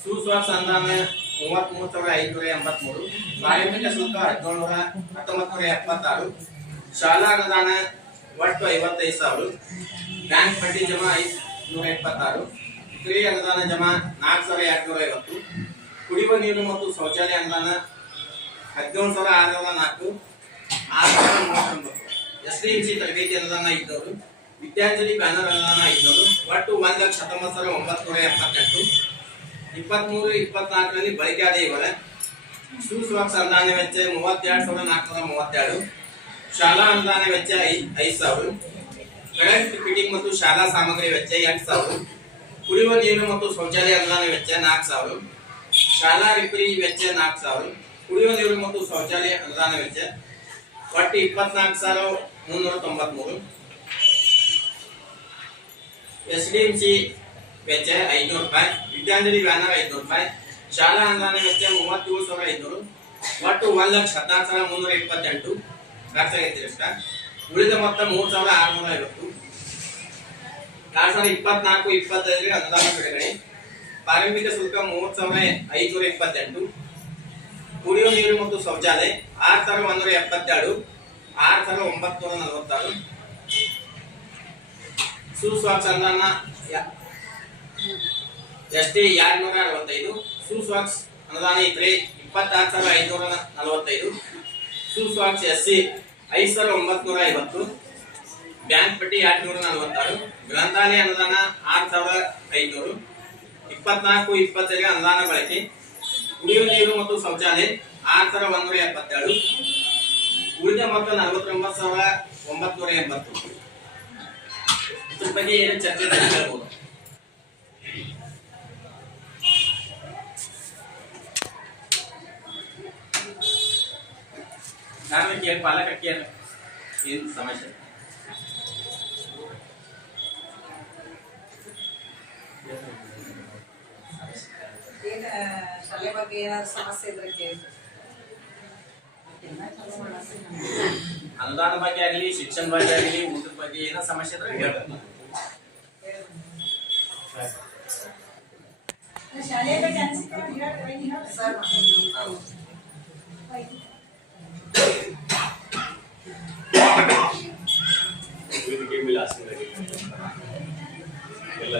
ಶೂಸಾಕ್ಸ್ ಅನುದಾನ 33,583, ಪ್ರಾರಂಭಿಕ ಶುಲ್ಕ 1976, ಶಾಲಾ ಅನುದಾನ ಒಟ್ಟು 55,000, ಬ್ಯಾಂಕ್ ಬಡ್ಡಿ ಜಮಾ 576, ಕ್ರಿಯೆ ಅನುದಾನ ಜಮಾ 4,250, ಕುಡಿಯುವ ನೀರು ಮತ್ತು ಶೌಚಾಲಯ ಅನುದಾನ 17,604, 6,039, ಎಸ್ಡಿಎಂಸಿ ತರಬೇತಿ ಅನುದಾನ 500, ವಿದ್ಯಾರ್ಥಿ ಬ್ಯಾನರ್ ಅನುದಾನ 500, ಒಟ್ಟು 1,19,978. 23-24ರಲ್ಲಿ ಬಳಕೆಯಾದ ವಿವರ: ಶೂಸಾಕ್ಸ್ ಅನುದಾನ ವೆಚ್ಚ 32,437, ಶಾಲಾ ಅನುದಾನ ವೆಚ್ಚ 5,000, ಕರೆಂಟ್ ಫಿಟ್ಟಿಂಗ್ ಮತ್ತು ಶಾಲಾ ಸಾಮಗ್ರಿ ವೆಚ್ಚ 8,000, ಕುಡಿಯುವ ನೀರು ಮತ್ತು ಶೌಚಾಲಯ ಅನುದಾನ ವೆಚ್ಚ 4,000, ಶಾಲಾ ರಿಪೇರಿ ವೆಚ್ಚ 4,000, ಕುಡಿಯುವ ನೀರು ಮತ್ತು ಶೌಚಾಲಯ ಅನುದಾನ ವೆಚ್ಚ ಒಟ್ಟು 24,393. ಎಸ್ಡಿಎಂಸಿ ವೆಚ್ಚ 500 ರೂಪಾಯಿ, ವಿದ್ಯಾರ್ಥಿ ಬ್ಯಾನರ್ 500 ರೂಪಾಯಿ, ಶಾಲಾ ಅನುದಾನ ವೆಚ್ಚ 37,500, ಒಟ್ಟು 1,14,328 ಖರ್ಚಾಗೈತಿ. ಉಳಿದ ಮೊತ್ತ 3,650. 2024-25 ಅನುದಾನ ಬಿಡುಗಡೆ: ಪ್ರಾರಂಭಿಕ ಶುಲ್ಕ 30,528, ಕುಡಿಯುವ ನೀರು ಮತ್ತು ಶೌಚಾಲಯ 6,172, 6,946. ಸುಸ್ವಾಕ್ಸ್ ಅನುದಾನ ST 265. ಸುಸ್ವಾಕ್ಸ್ ಅನುದಾನ ಇತರೆ 26,545. ಸುಸ್ವಾಕ್ಸ್ SC 5,950. ಬ್ಯಾಂಕ್ ಪಟ್ಟಿ 246. ಗ್ರಂಥಾಲಯ ಅನುದಾನ 6,500. 24-25 ಅನುದಾನ ಬಳಕೆ. ಕುಡಿಯುವ ನೀರು ಮತ್ತು ಶೌಚಾಲಯ 6,177. ಉಳಿದ ಮೊತ್ತ 49,980. ಇದ್ರ ಬಗ್ಗೆ ಏನು ಚರ್ಚೆ ಹೇಳ್ಬೋದು? ನಾನು ಕೇಳಿ ಪಾಲಕಕ್ಕೆ ಏನು ಸಮಸ್ಯೆ? ಏನ್ ಶಾಲೆ ಬಗ್ಗೆ ಏನಾದ್ರು ಸಮಸ್ಯೆ ಇದ್ರೆ ಕೇಳಿ. ಅನುದಾನ ಬಗ್ಗೆ ಆಗಲಿ, ಶಿಕ್ಷಣ ಬಗ್ಗೆ ಆಗಲಿ, ಊಟದ ಬಗ್ಗೆ ಏನೋ ಸಮಸ್ಯೆ ಇದ್ರೆ ಹೇಳ್ಬೇಕು. ಶಾಲೆಯ ಬಗ್ಗೆ ಅನಿಸಿಕೆ ಹೇಳಿ ಸರ್ ವೇದಿಕೆ ಮೇಲೆ ಎಲ್ಲ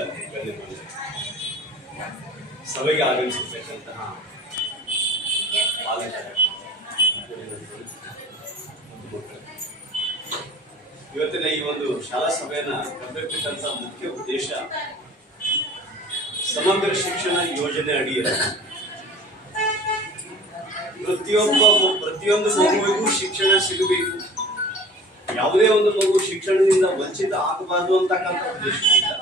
ಸಭೆಗೆ ಆಗಮಿಸಿರ್ತಕ್ಕಂತಹ ಪಾಲಕರ ಇವತ್ತಿನ ಈ ಒಂದು ಶಾಲಾ ಸಭೆಯನ್ನ ಕರೆದಿರ್ತಕ್ಕಂಥ ಮುಖ್ಯ ಉದ್ದೇಶ ಸಮಗ್ರ ಶಿಕ್ಷಣ ಯೋಜನೆ ಅಡಿಯಲ್ಲಿ ಪ್ರತಿಯೊಂದು ಮಗುವಿಗೂ ಶಿಕ್ಷಣ ಸಿಗಬೇಕು, ಯಾವುದೇ ಒಂದು ಮಗು ಶಿಕ್ಷಣದಿಂದ ವಂಚಿತ ಆಗಬಾರದು ಅಂತಕ್ಕಂಥ ಉದ್ದೇಶದಿಂದ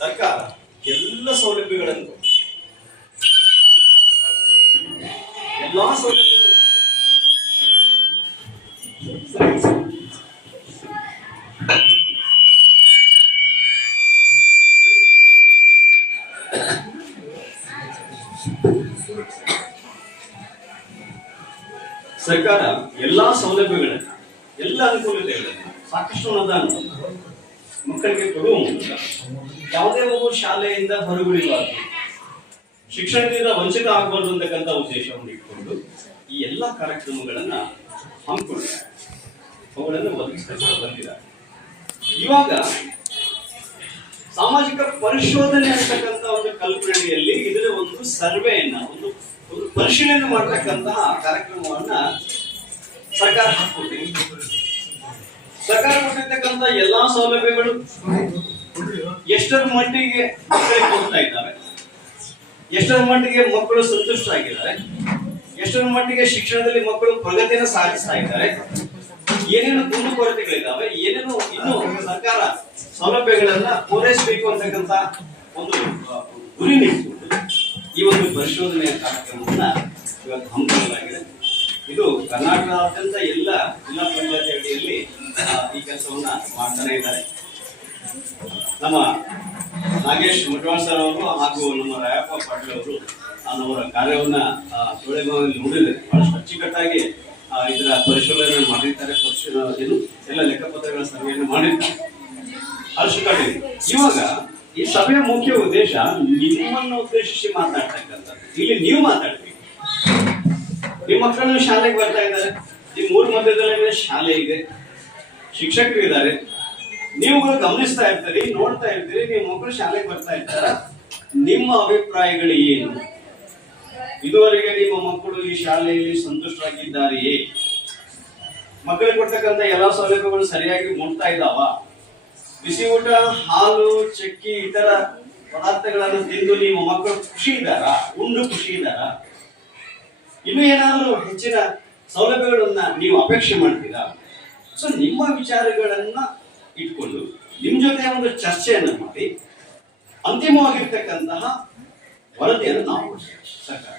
ಸರ್ಕಾರ ಎಲ್ಲ ಸೌಲಭ್ಯಗಳನ್ನು ಸರ್ಕಾರ ಎಲ್ಲಾ ಸೌಲಭ್ಯಗಳನ್ನು, ಎಲ್ಲ ಅನುಕೂಲತೆಗಳನ್ನು, ಸಾಕಷ್ಟು ಅನುದಾನ ಮಕ್ಕಳಿಗೆ ಕೊಡುವ ಮೂಲಕ ಯಾವುದೇ ಮಗು ಶಾಲೆಯಿಂದ ಹೊರಗುಳಿಬಾರದು, ಶಿಕ್ಷಣದಿಂದ ವಂಚಿತ ಆಗಬಾರದು ಅಂತಕ್ಕಂಥ ಉದ್ದೇಶವನ್ನು ಇಟ್ಕೊಂಡು ಈ ಎಲ್ಲ ಕಾರ್ಯಕ್ರಮಗಳನ್ನ ಹಮ್ಮಿಕೊಂಡಿದ್ದಾರೆ, ಅವುಗಳನ್ನು ಒದಗಿಸ್ತಾ ಬಂದಿದ್ದಾರೆ. ಇವಾಗ ಸಾಮಾಜಿಕ ಪರಿಶೋಧನೆ ಅಂತಕ್ಕಂಥ ಒಂದು ಕಲ್ಪನೆಯಲ್ಲಿ ಇದರ ಒಂದು ಸರ್ವೆಯನ್ನ, ಒಂದು ಪರಿಶೀಲನೆ ಮಾಡತಕ್ಕಂತಹ ಕಾರ್ಯಕ್ರಮವನ್ನ ಸರ್ಕಾರ ಹಾಕ್ಕೊಟ್ಟಿದೆ. ಸರ್ಕಾರ ಕೊಟ್ಟಿರ್ತಕ್ಕಂಥ ಎಲ್ಲಾ ಸೌಲಭ್ಯಗಳು ಎಷ್ಟರ ಮಟ್ಟಿಗೆ ಮಕ್ಕಳಿಗೆ ಹೋಗ್ತಾ ಇದ್ದಾವೆ, ಎಷ್ಟರ ಮಟ್ಟಿಗೆ ಮಕ್ಕಳು ಸಂತುಷ್ಟರಾಗಿದ್ದಾರೆ, ಎಷ್ಟರ ಮಟ್ಟಿಗೆ ಶಿಕ್ಷಣದಲ್ಲಿ ಮಕ್ಕಳು ಪ್ರಗತಿಯನ್ನು ಸಾಧಿಸ್ತಾ ಇದ್ದಾರೆ, ಏನೇನು ಕುಂದುಕೊರತೆಗಳಿದ್ದಾವೆ, ಏನೇನು ಇನ್ನು ಸರ್ಕಾರ ಸೌಲಭ್ಯಗಳನ್ನ ಪೂರೈಸಬೇಕು ಅಂತಕ್ಕಂಥ ಒಂದು ಗುರಿ ಇಟ್ಕೊಂಡು ಈ ಒಂದು ಪರಿಶೋಧನೆಯ ಕಾರ್ಯಕ್ರಮವನ್ನ ಇವತ್ತು ಹಮ್ಮಿಕೊಳ್ಳಲಾಗಿದೆ. ಇದು ಕರ್ನಾಟಕದಾದ್ಯಂತ ಎಲ್ಲ ಜಿಲ್ಲಾ ಪಂಚಾಯತ್ ಅಡಿಯಲ್ಲಿ ಈ ಕೆಲಸವನ್ನ ಮಾಡ್ತಾನೆ ಇದ್ದಾರೆ. ನಮ್ಮ ನಾಗೇಶ್ ಮುಟ್ವಾಳ್ ಸರ್ ಅವರು ಹಾಗೂ ನಮ್ಮ ರಾಯಪ್ಪ ಪಾಟೀಲ್ ಅವರು ಅವರ ಕಾರ್ಯವನ್ನ ಚೋಳೆಗಾವಲ್ಲಿ ನೋಡಿದ್ದಾರೆ. ಬಹಳಷ್ಟು ಅಚ್ಚುಕಟ್ಟಾಗಿ ಇದರ ಪರಿಶೋಧನೆ ಮಾಡಿರ್ತಾರೆ, ಎಲ್ಲ ಲೆಕ್ಕಪತ್ರಗಳ ಸರ್ವೆಯನ್ನು ಮಾಡಿರ್ತಾರೆ, ಅಚ್ಚುಕಟ್ಟಿದೆ. ಇವಾಗ ಈ ಸಭೆಯ ಮುಖ್ಯ ಉದ್ದೇಶ ನಿಮ್ಮನ್ನು ಉದ್ದೇಶಿಸಿ ಮಾತಾಡ್ತಕ್ಕಂಥದ್ದು. ಇಲ್ಲಿ ನೀವು ಮಾತಾಡ್ತೀವಿ, ನಿಮ್ಮ ಮಕ್ಕಳನ್ನು ಶಾಲೆಗೆ ಬರ್ತಾ ಇದ್ದಾರೆ, ನಿಮ್ಮ ಊರ ಮಧ್ಯದಲ್ಲಿ ಶಾಲೆ ಇದೆ, ಶಿಕ್ಷಕರು ಇದ್ದಾರೆ, ನೀವುಗಳು ಗಮನಿಸ್ತಾ ಇರ್ತೀರಿ, ನೋಡ್ತಾ ಇರ್ತೀರಿ, ನಿಮ್ಮ ಮಕ್ಕಳು ಶಾಲೆಗೆ ಬರ್ತಾ ಇರ್ತಾರ. ನಿಮ್ಮ ಅಭಿಪ್ರಾಯಗಳು ಏನು? ಇದುವರೆಗೆ ನಿಮ್ಮ ಮಕ್ಕಳು ಈ ಶಾಲೆಯಲ್ಲಿ ಸಂತುಷ್ಟರಾಗಿದ್ದಾರೆಯೇ? ಮಕ್ಕಳಿಗೆ ಕೊಡ್ತಕ್ಕಂಥ ಎಲ್ಲಾ ಸೌಲಭ್ಯಗಳು ಸರಿಯಾಗಿ ಮುಟ್ತಾ ಇದ್ದಾವ? ಬಿಸಿ ಊಟ, ಹಾಲು, ಚಕ್ಕಿ ಇತರ ಪದಾರ್ಥಗಳನ್ನು ತಿಂದು ನಿಮ್ಮ ಮಕ್ಕಳು ಖುಷಿ ಇದ್ದಾರಾ? ಉಂಡು ಖುಷಿ ಇದ್ದಾರಾ? ಇನ್ನು ಏನಾದರೂ ಹೆಚ್ಚಿನ ಸೌಲಭ್ಯಗಳನ್ನ ನೀವು ಅಪೇಕ್ಷೆ ಮಾಡ್ತೀರಾ? ಸೊ ನಿಮ್ಮ ವಿಚಾರಗಳನ್ನ ಇಟ್ಕೊಂಡು ನಿಮ್ ಜೊತೆ ಒಂದು ಚರ್ಚೆಯನ್ನು ಮಾಡಿ ಅಂತಿಮವಾಗಿರ್ತಕ್ಕಂತಹ ವರದಿಯನ್ನು ನಾವು ಸರ್ಕಾರ,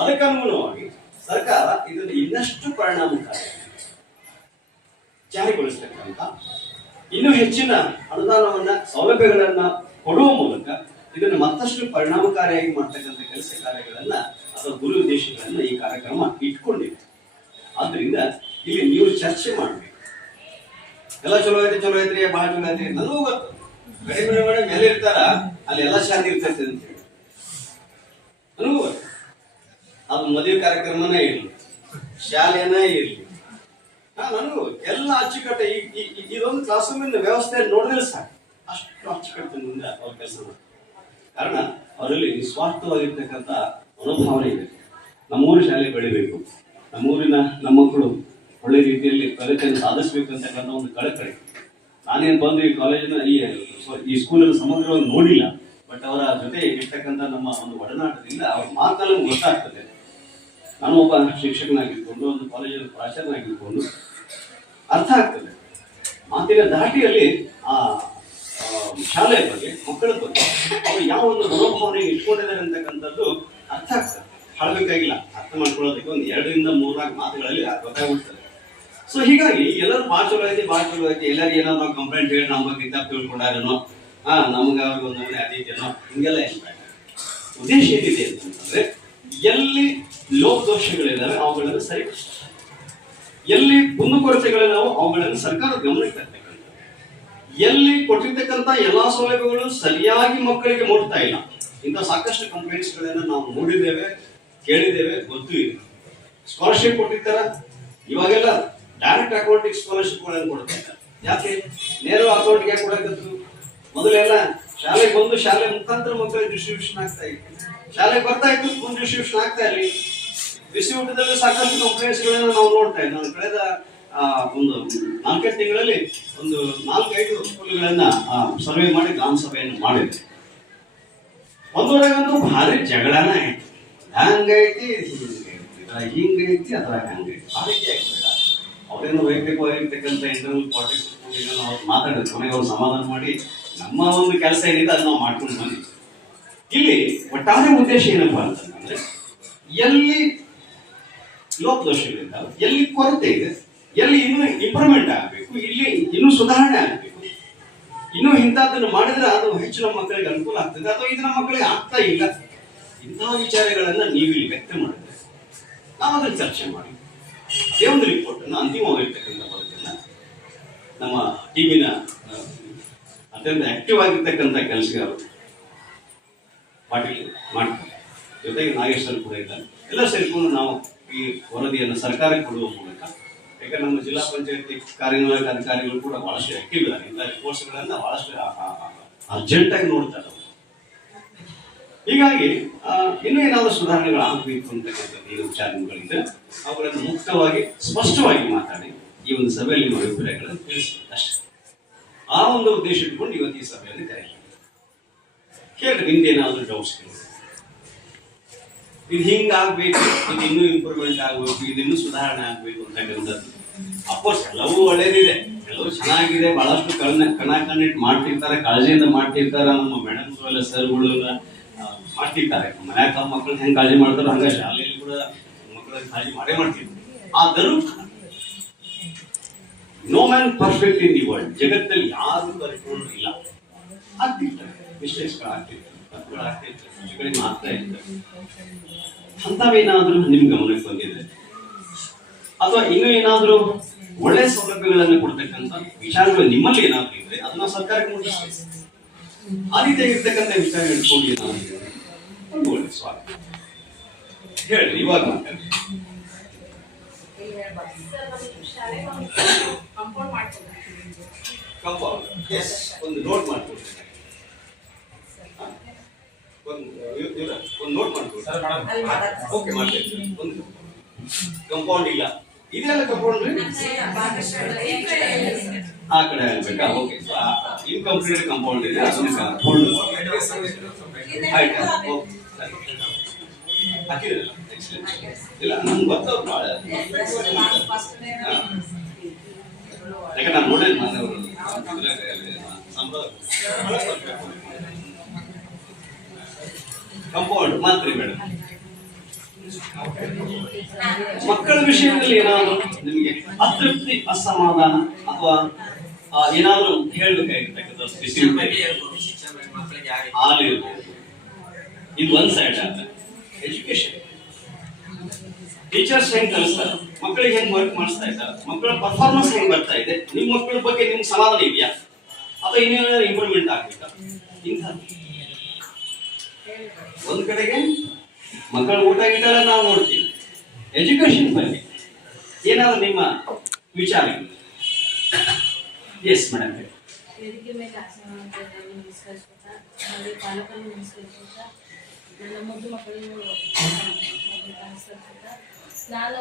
ಅದಕ್ಕನುಗುಣವಾಗಿ ಸರ್ಕಾರ ಇದನ್ನು ಇನ್ನಷ್ಟು ಪರಿಣಾಮಕಾರಿ ಜಾರಿಗೊಳಿಸತಕ್ಕಂತ, ಇನ್ನೂ ಹೆಚ್ಚಿನ ಅನುದಾನವನ್ನ, ಸೌಲಭ್ಯಗಳನ್ನ ಕೊಡುವ ಮೂಲಕ ಇದನ್ನು ಮತ್ತಷ್ಟು ಪರಿಣಾಮಕಾರಿಯಾಗಿ ಮಾಡ್ತಕ್ಕಂಥ ಕೆಲಸ ಕಾರ್ಯಗಳನ್ನ ಅಥವಾ ಗುರಿ ಉದ್ದೇಶಗಳನ್ನ ಈ ಕಾರ್ಯಕ್ರಮ ಇಟ್ಕೊಂಡಿದೆ. ಆದ್ರಿಂದ ಇಲ್ಲಿ ನೀವು ಚರ್ಚೆ ಮಾಡ್ಬೇಕು. ಎಲ್ಲ ಚಲೋ ಐತ್ರಿ, ಬಹಳ ಚಲೋ ಐತ್ರಿ, ನನಗೂ ಗೊತ್ತು. ಕಡಿಮೆ ಮೇಲೆ ಇರ್ತಾರ, ಅಲ್ಲಿ ಎಲ್ಲ ಶಾಂತಿ ಇರ್ತೈತೆ ಅಂತ ಹೇಳಿ ನನಗೂ ಗೊತ್ತು. ಅದು ಮದುವೆ ಕಾರ್ಯಕ್ರಮನೇ ಇರಲಿ, ಶಾಲೆನೇ ಇರಲಿ, ನನಗೂ ಎಲ್ಲ ಅಚ್ಚುಕಟ್ಟೆ ಇದೊಂದು ಕ್ಲಾಸ್ ರೂಮಿನ ವ್ಯವಸ್ಥೆ ನೋಡಿದ್ರೆ ಸಾಕು, ಅಷ್ಟು ಅಚ್ಚುಕಟ್ಟಿನಿಂದ ಅವ್ರ ಕೆಲಸ ಮಾಡ್ತಾರೆ. ಕಾರಣ ಅವರಲ್ಲಿ ನಿಸ್ವಾರ್ಥವಾಗಿರ್ತಕ್ಕಂಥ ಮನೋಭಾವನೆ ಇದೆ. ನಮ್ಮೂರು ಶಾಲೆ ಬೆಳಿಬೇಕು, ನಮ್ಮೂರಿನ ನಮ್ಮ ಮಕ್ಕಳು ಒಳ್ಳೆ ರೀತಿಯಲ್ಲಿ ಪ್ರಗತಿಯನ್ನು ಸಾಧಿಸಬೇಕು ಅಂತಕ್ಕಂಥ ಒಂದು ಕಳಕಳಿ. ನಾನೇನು ಬಂದು ಈ ಕಾಲೇಜಿನ ಈ ಸ್ಕೂಲನ್ನು ಸಮಗ್ರವಾಗಿ ನೋಡಿಲ್ಲ, ಬಟ್ ಅವರ ಜೊತೆ ಇರ್ತಕ್ಕಂಥ ನಮ್ಮ ಒಂದು ಒಡನಾಟದಿಂದ ಅವ್ರ ಮಾತಲ್ಲಿ ಗೊತ್ತಾಗ್ತದೆ. ನಾನು ಒಬ್ಬ ಶಿಕ್ಷಕನಾಗಿರ್ಕೊಂಡು ಒಂದು ಕಾಲೇಜಿನ ಪ್ರಾಚಾರ್ಯನಾಗಿರ್ಕೊಂಡು ಅರ್ಥ ಆಗ್ತದೆ. ಮಾತಿನ ಧಾಟಿಯಲ್ಲಿ ಆ ಶಾಲೆಯ ಬಗ್ಗೆ, ಮಕ್ಕಳ ಬಗ್ಗೆ ಅವರು ಯಾವ ಒಂದು ಮನೋಭಾವನೆ ಇಟ್ಕೊಂಡಿದ್ದಾರೆ ಅಂತಕ್ಕಂಥದ್ದು ಅರ್ಥ ಆಗ್ತದೆ. ಹಾಳಬೇಕಾಗಿಲ್ಲ, ಅರ್ಥ ಮಾಡ್ಕೊಳ್ಳೋದಕ್ಕೆ ಒಂದು 2 ರಿಂದ 3 ಮಾತುಗಳಲ್ಲಿ ಗೊತ್ತಾಗ್ಬಿಡ್ತದೆ. ಸೊ ಹೀಗಾಗಿ ಎಲ್ಲರೂ ಭಾಳ ಚಲೋ ಐತಿ, ಎಲ್ಲರಿಗೂ ಏನೋ ನಾವು ಕಂಪ್ಲೇಂಟ್ ಹೇಳಿ ನಮ್ಮ ಬಗ್ಗೆ ತಪ್ಪು ತಿಳ್ಕೊಂಡಾರೇನೋ, ನಮ್ಗೆ ಅವ್ರಿಗೆ ಒಂದು ಮನೆ ಅದೀತೇನೋ, ಹಿಂಗೆಲ್ಲ ಏನು ಬೇಡ. ಉದ್ದೇಶ ಏನಿದೆ ಅಂತಂದ್ರೆ, ಎಲ್ಲಿ ಲೋಪದೋಷಗಳಿದ್ದಾವೆ ಅವುಗಳನ್ನು ಸರಿಪಡಿಸ, ಎಲ್ಲಿ ಕುಂದುಕೊರತೆಗಳಿದಾವೆ ಅವುಗಳನ್ನು ಸರ್ಕಾರ ಗಮನಕ್ಕೆ ತರ್ತಕ್ಕಂಥ, ಎಲ್ಲಿ ಕೊಟ್ಟಿರ್ತಕ್ಕಂಥ ಎಲ್ಲಾ ಸೌಲಭ್ಯಗಳು ಸರಿಯಾಗಿ ಮಕ್ಕಳಿಗೆ ಮುಟ್ತಾ ಇಲ್ಲ, ಇಂಥ ಸಾಕಷ್ಟು ಕಂಪ್ಲೇಂಟ್ಸ್ ಗಳನ್ನ ನಾವು ನೋಡಿದ್ದೇವೆ, ಕೇಳಿದ್ದೇವೆ, ಗೊತ್ತೂ ಇದೆ. ಸ್ಕಾಲರ್ಶಿಪ್ ಕೊಟ್ಟಿರ್ತಾರ, ಇವಾಗೆಲ್ಲ ಡೈರೆಕ್ಟ್ ಅಕೌಂಟಿಗೆ ಸ್ಕಾಲರ್ಶಿಪ್ ಗಳನ್ನು ಕೊಡ್ತಾರೆ. ಯಾಕೆ ನೇರ ಅಕೌಂಟ್ಗೆ ಯಾಕೆ ಕೊಡಕತ್ತು? ಮೊದಲೆಲ್ಲ ಶಾಲೆಗೆ ಬಂದು ಶಾಲೆ ಮುಖಾಂತರ ಮಕ್ಕಳಿಗೆ ಡಿಸ್ಟ್ರಿಬ್ಯೂಷನ್ ಆಗ್ತಾ ಇತ್ತು, ಶಾಲೆಗೆ ಬರ್ತಾ ಇತ್ತು, ಮುಂದೆ ಡಿಸ್ಟ್ರಿಬ್ಯೂಷನ್ ಆಗ್ತಾ ಇರಲಿ. ಬಿಸಿ ಊಟದಲ್ಲಿ ಸಾಕಷ್ಟು ಕಂಪ್ಲೇಂಟ್ಸ್ ಗಳನ್ನ ನಾವು ನೋಡ್ತಾ ಇದ್ದೀವಿ. ನಾನು ಕಳೆದ ಒಂದು 4 ತಿಂಗಳಲ್ಲಿ ಒಂದು 4-5 ಸ್ಕೂಲ್ಗಳನ್ನ ಸರ್ವೆ ಮಾಡಿ ಗ್ರಾಮ ಸಭೆಯನ್ನು ಮಾಡಿದ್ದೆ. ಒಂದೊಳಗಂತೂ ಭಾರಿ ಜಗಳನ ಆಯ್ತು, ಹಂಗೈತಿ ಹಿಂಗೈತಿ ಅದ್ರಾಗ ಹಂಗೈತಿ, ಆ ರೀತಿ ಆಗ್ಬೇಡ. ಅವ್ರೇನು ವೈಯಕ್ತಿಕವಾಗಿರ್ತಕ್ಕಂಥ ಇಂಟರ್ನಲ್ ಪಾಲಿಟಿಕ್ಸ್ ಅವ್ರು ಮಾತಾಡಿದ್ರು, ಕೊನೆಗೆ ಅವ್ರು ಸಮಾಧಾನ ಮಾಡಿ ನಮ್ಮ ಒಂದು ಕೆಲಸ ಏನಿದೆ ಅದನ್ನ ನಾವು ಮಾಡ್ಕೊಂಡು ಬಂದಿದ್ವಿ. ಇಲ್ಲಿ ಒಟ್ಟಾರೆ ಉದ್ದೇಶ ಏನಪ್ಪಾ ಅಂತಂದ್ರೆ, ಎಲ್ಲಿ ಲೋಪದೋಷಗಳಿದ್ದಾವೆ, ಎಲ್ಲಿ ಕೊರತೆ ಇದೆ, ಎಲ್ಲಿ ಇನ್ನೂ ಇಂಪ್ರೂವ್ಮೆಂಟ್ ಆಗಬೇಕು, ಇಲ್ಲಿ ಇನ್ನೂ ಸುಧಾರಣೆ ಆಗಬೇಕು, ಇನ್ನೂ ಇಂಥದ್ದನ್ನು ಮಾಡಿದ್ರೆ ಅದು ಹೆಚ್ಚು ನಮ್ಮ ಮಕ್ಕಳಿಗೆ ಅನುಕೂಲ ಆಗ್ತದೆ, ಅಥವಾ ಇದು ನಮ್ಮ ಮಕ್ಕಳಿಗೆ ಆಗ್ತಾ ಇಲ್ಲ, ಇಂತಹ ವಿಚಾರಗಳನ್ನ ನೀವು ಇಲ್ಲಿ ವ್ಯಕ್ತ ಮಾಡಿದ್ರೆ ನಾವು ಅದನ್ನು ಚರ್ಚೆ ಮಾಡಿ ಅದೇ ಒಂದು ರಿಪೋರ್ಟ್ ಅನ್ನು ಅಂತಿಮವಾಗಿರ್ತಕ್ಕಂಥ ಬದುಕನ್ನ ನಮ್ಮ ಟೀಮಿನ ಅತ್ಯಂತ ಆಕ್ಟಿವ್ ಆಗಿರ್ತಕ್ಕಂಥ ಕೆಲಸಗಾರರು ಪಾಟೀಲ್ ಮಾಡ್ತಾರೆ, ಜೊತೆಗೆ ನಾಗೇಶ್ವರ್ ಕೂಡ ಇದ್ದಾರೆ. ಎಲ್ಲ ಸೇರಿಕೊಂಡು ನಾವು ಈ ವರದಿಯನ್ನು ಸರ್ಕಾರಕ್ಕೆ ಕೊಡುವ ಮೂಲಕ, ಯಾಕಂದ್ರೆ ನಮ್ಮ ಜಿಲ್ಲಾ ಪಂಚಾಯತಿ ಕಾರ್ಯನಿರ್ವಾಹಕ ಅಧಿಕಾರಿಗಳು ಕೂಡ ಬಹಳಷ್ಟು ಆಕ್ಟಿವ್ ಇದ್ದಾರೆ, ಇಂಥ ರಿಪೋರ್ಟ್ಸ್ಗಳನ್ನ ಬಹಳಷ್ಟು ಅರ್ಜೆಂಟ್ ಆಗಿ ನೋಡ್ತಾರೆ. ಹೀಗಾಗಿ ಇನ್ನೂ ಏನಾದರೂ ಸುಧಾರಣೆಗಳು ಆಗಬೇಕು ಅಂತಕ್ಕಂಥದ್ದು ಏನು ವಿಚಾರಗಳಿದೆ ಅವುಗಳನ್ನು ಮುಕ್ತವಾಗಿ ಸ್ಪಷ್ಟವಾಗಿ ಮಾತಾಡಿ ಈ ಒಂದು ಸಭೆಯಲ್ಲಿ ನಮ್ಮ ಅಭಿಪ್ರಾಯಗಳನ್ನು ತಿಳಿಸ್ಬೇಕು ಅಷ್ಟೇ. ಆ ಒಂದು ಉದ್ದೇಶ ಇಟ್ಕೊಂಡು ಇವತ್ತು ಈ ಸಭೆಯಲ್ಲಿ ಕರೆಯಲಾಗಿದೆ. ಕೇಳಿ ನಿಮ್ದೇನಾದ್ರೂ ಡೌಟ್ಸ್ ಇದು ಹಿಂಗಾಗ್ಬೇಕು, ಇದು ಇನ್ನೂ ಇಂಪ್ರೂವ್ಮೆಂಟ್ ಆಗ್ಬೇಕು, ಇದು ಇನ್ನೂ ಸುಧಾರಣೆ ಆಗ್ಬೇಕು ಅಂತಕ್ಕಂಥದ್ದು. ಅಫ್ಕೋರ್ಸ್ ಎಲ್ಲವೂ ಒಳ್ಳೇದಿದೆ, ಎಲ್ಲವೂ ಚೆನ್ನಾಗಿದೆ, ಬಹಳಷ್ಟು ಕಣ್ಣಿಟ್ಟು ಮಾಡ್ತಿರ್ತಾರೆ, ಕಾಳಜಿಯಿಂದ ಮಾಡ್ತಿರ್ತಾರೆ. ನಮ್ಮ ಮೇಡಮ್ಸ್ ಎಲ್ಲ ಸರ್ಗಳು ಮಾಡ್ತಿರ್ತಾರೆ. ಮನ್ಯಾಗ ತಮ್ಮ ಮಕ್ಕಳನ್ನ ಹೆಂಗ್ ಕಾಳಜಿ ಮಾಡ್ತಾರೋ ಹಂಗ ಶಾಲೆಯಲ್ಲಿ ಕೂಡ ಮಕ್ಕಳ ಕಾಳಜಿ ಮಾಡೇ ಮಾಡ್ತಿರ್ತಾರೆ. ಆದರೂ no man perfect in the world, ಜಗತ್ತಲ್ಲಿ ಯಾರು ಪರಿಪೂರ್ಣ ಇಲ್ಲ, ಆಗ್ತಿರ್ತಾರೆ, ಮಿಸ್ಟೇಕ್ಸ್ಗಳಾಗ್ತಿರ್ತಾರೆ, ತಪ್ಪುಗಳಾಗ್ತಿರ್ತಾರೆ, ಆಗ್ತಾ ಇರ್ತಾರೆ. ಅಂಥವೇನಾದ್ರೂ ನಿಮ್ ಗಮನಕ್ಕೆ ಬಂದಿದೆ ಅಥವಾ ಇನ್ನೂ ಏನಾದ್ರೂ ಒಳ್ಳೆ ಸೌಲಭ್ಯಗಳನ್ನು ಕೊಡ್ತಕ್ಕಂಥ ವಿಚಾರಗಳು ನಿಮ್ಮಲ್ಲಿ ಏನಾದ್ರೂ ಇದ್ರೆ ಅದನ್ನ ಸರ್ಕಾರಕ್ಕೆ ಮುಟ್ಟಿಸ್ಬೇಕು. ಆ ರೀತಿಯಾಗಿರ್ತಕ್ಕಂಥ ವಿಚಾರ ಇಟ್ಕೊಂಡು ಏನಾದ್ರು ಒಂದು ಒಳ್ಳೆ ಸ್ವಾಗತ ಹೇಳಿ. ಇವಾಗ ಮಾತಾಡಿ. ಕಂಪೌಂಡ್ ಒಂದು ನೋಟ್ ಮಾಡ್ಕೊಡ್ತೀನಿ, ಒಂದು ನೋಟ್ ಮಾಡ್ಕೊಡ್ತೀನಿ. ಓಕೆ ಮಾಡ್ತೀನಿ. ಒಂದು ಕಂಪೌಂಡ್ ಇಲ್ಲ, ಇದೆಲ್ಲ ಕಂಪೌಂಡ್ ಆ ಕಡೆ ಆಗ್ಬೇಕಾ? ಓಕೆ, ಇನ್ಕಂಪ್ಲೀಟ್ ಕಂಪೌಂಡ್ ಇದೆ, ಅದನ್ನ ಹಾಕಿದ್ರಲ್ಲ, ಇಲ್ಲ ನಮ್ಗೆ ಗೊತ್ತವ್ರು ಭಾಳ, ಯಾಕಂದ್ರೆ ನಾನು ನೋಡೇನು ಮಾನವರು ಕಂಪೌಂಡ್ ಮಾತ್ರ ಮೇಡಮ್. ಮಕ್ಕಳ ವಿಷಯದಲ್ಲಿ ಏನಾದ್ರು ನಿಮಗೆ ಅತೃಪ್ತಿ, ಅಸಮಾಧಾನ ಅಥವಾ ಏನಾದ್ರು ಹೇಳ್ಬೇಕಾಗಿರ್ತಕ್ಕಂಥ ಹಾಲು ಇರ್ಬೋದು, ಇದು ಒಂದ್ ಸೈಡ್ ಆದ ಎಜುಕೇಶನ್. ಟೀಚರ್ಸ್ ಹೆಂಗ್ ಕಲಿಸ್ತಾರೆ, ಮಕ್ಕಳಿಗೆ ಹೆಂಗ್ ವರ್ಕ್ ಮಾಡಿಸ್ತಾ ಇದ್ದಾರೆ, ಮಕ್ಕಳ ಪರ್ಫಾರ್ಮೆನ್ಸ್ ಹೆಂಗ್ ಬರ್ತಾ ಇದೆ, ನಿಮ್ ಮಕ್ಕಳ ಬಗ್ಗೆ ನಿಮ್ಗೆ ಸಮಾಧಾನ ಇದೆಯಾ ಅಥವಾ ಇನ್ನೇನಾದ್ರೂ ಇಂಪ್ರೂವ್ಮೆಂಟ್ ಆಗ್ಬೇಕಾ? ಇಂಥ ಒಂದ್ ಕಡೆಗೆ ಮಕ್ಕಳ ಊಟ ಗೀಟ ನಾವು ನೋಡ್ತೀವಿ, ಎಜುಕೇಶನ್ ಬಗ್ಗೆ ಏನಾದ್ರು ನಿಮ್ಮ ವಿಚಾರಗಳು. Yes madam. ವೇದಿಕೆ ಮೇಲೆ ಆಸನಗಳನ್ನು ನಮಸ್ಕರಿಸ್ಕೊತಾ ಹಾಗೆ ಪಾಲಕರನ್ನು ನಮಸ್ಕರಿಸ್ಕೊತಾ ನನ್ನ ಮುದ್ದು ಮಕ್ಕಳಿಗೂ ನಮಸ್ಕರಿಸ್ಕೊತಾ ನಾನು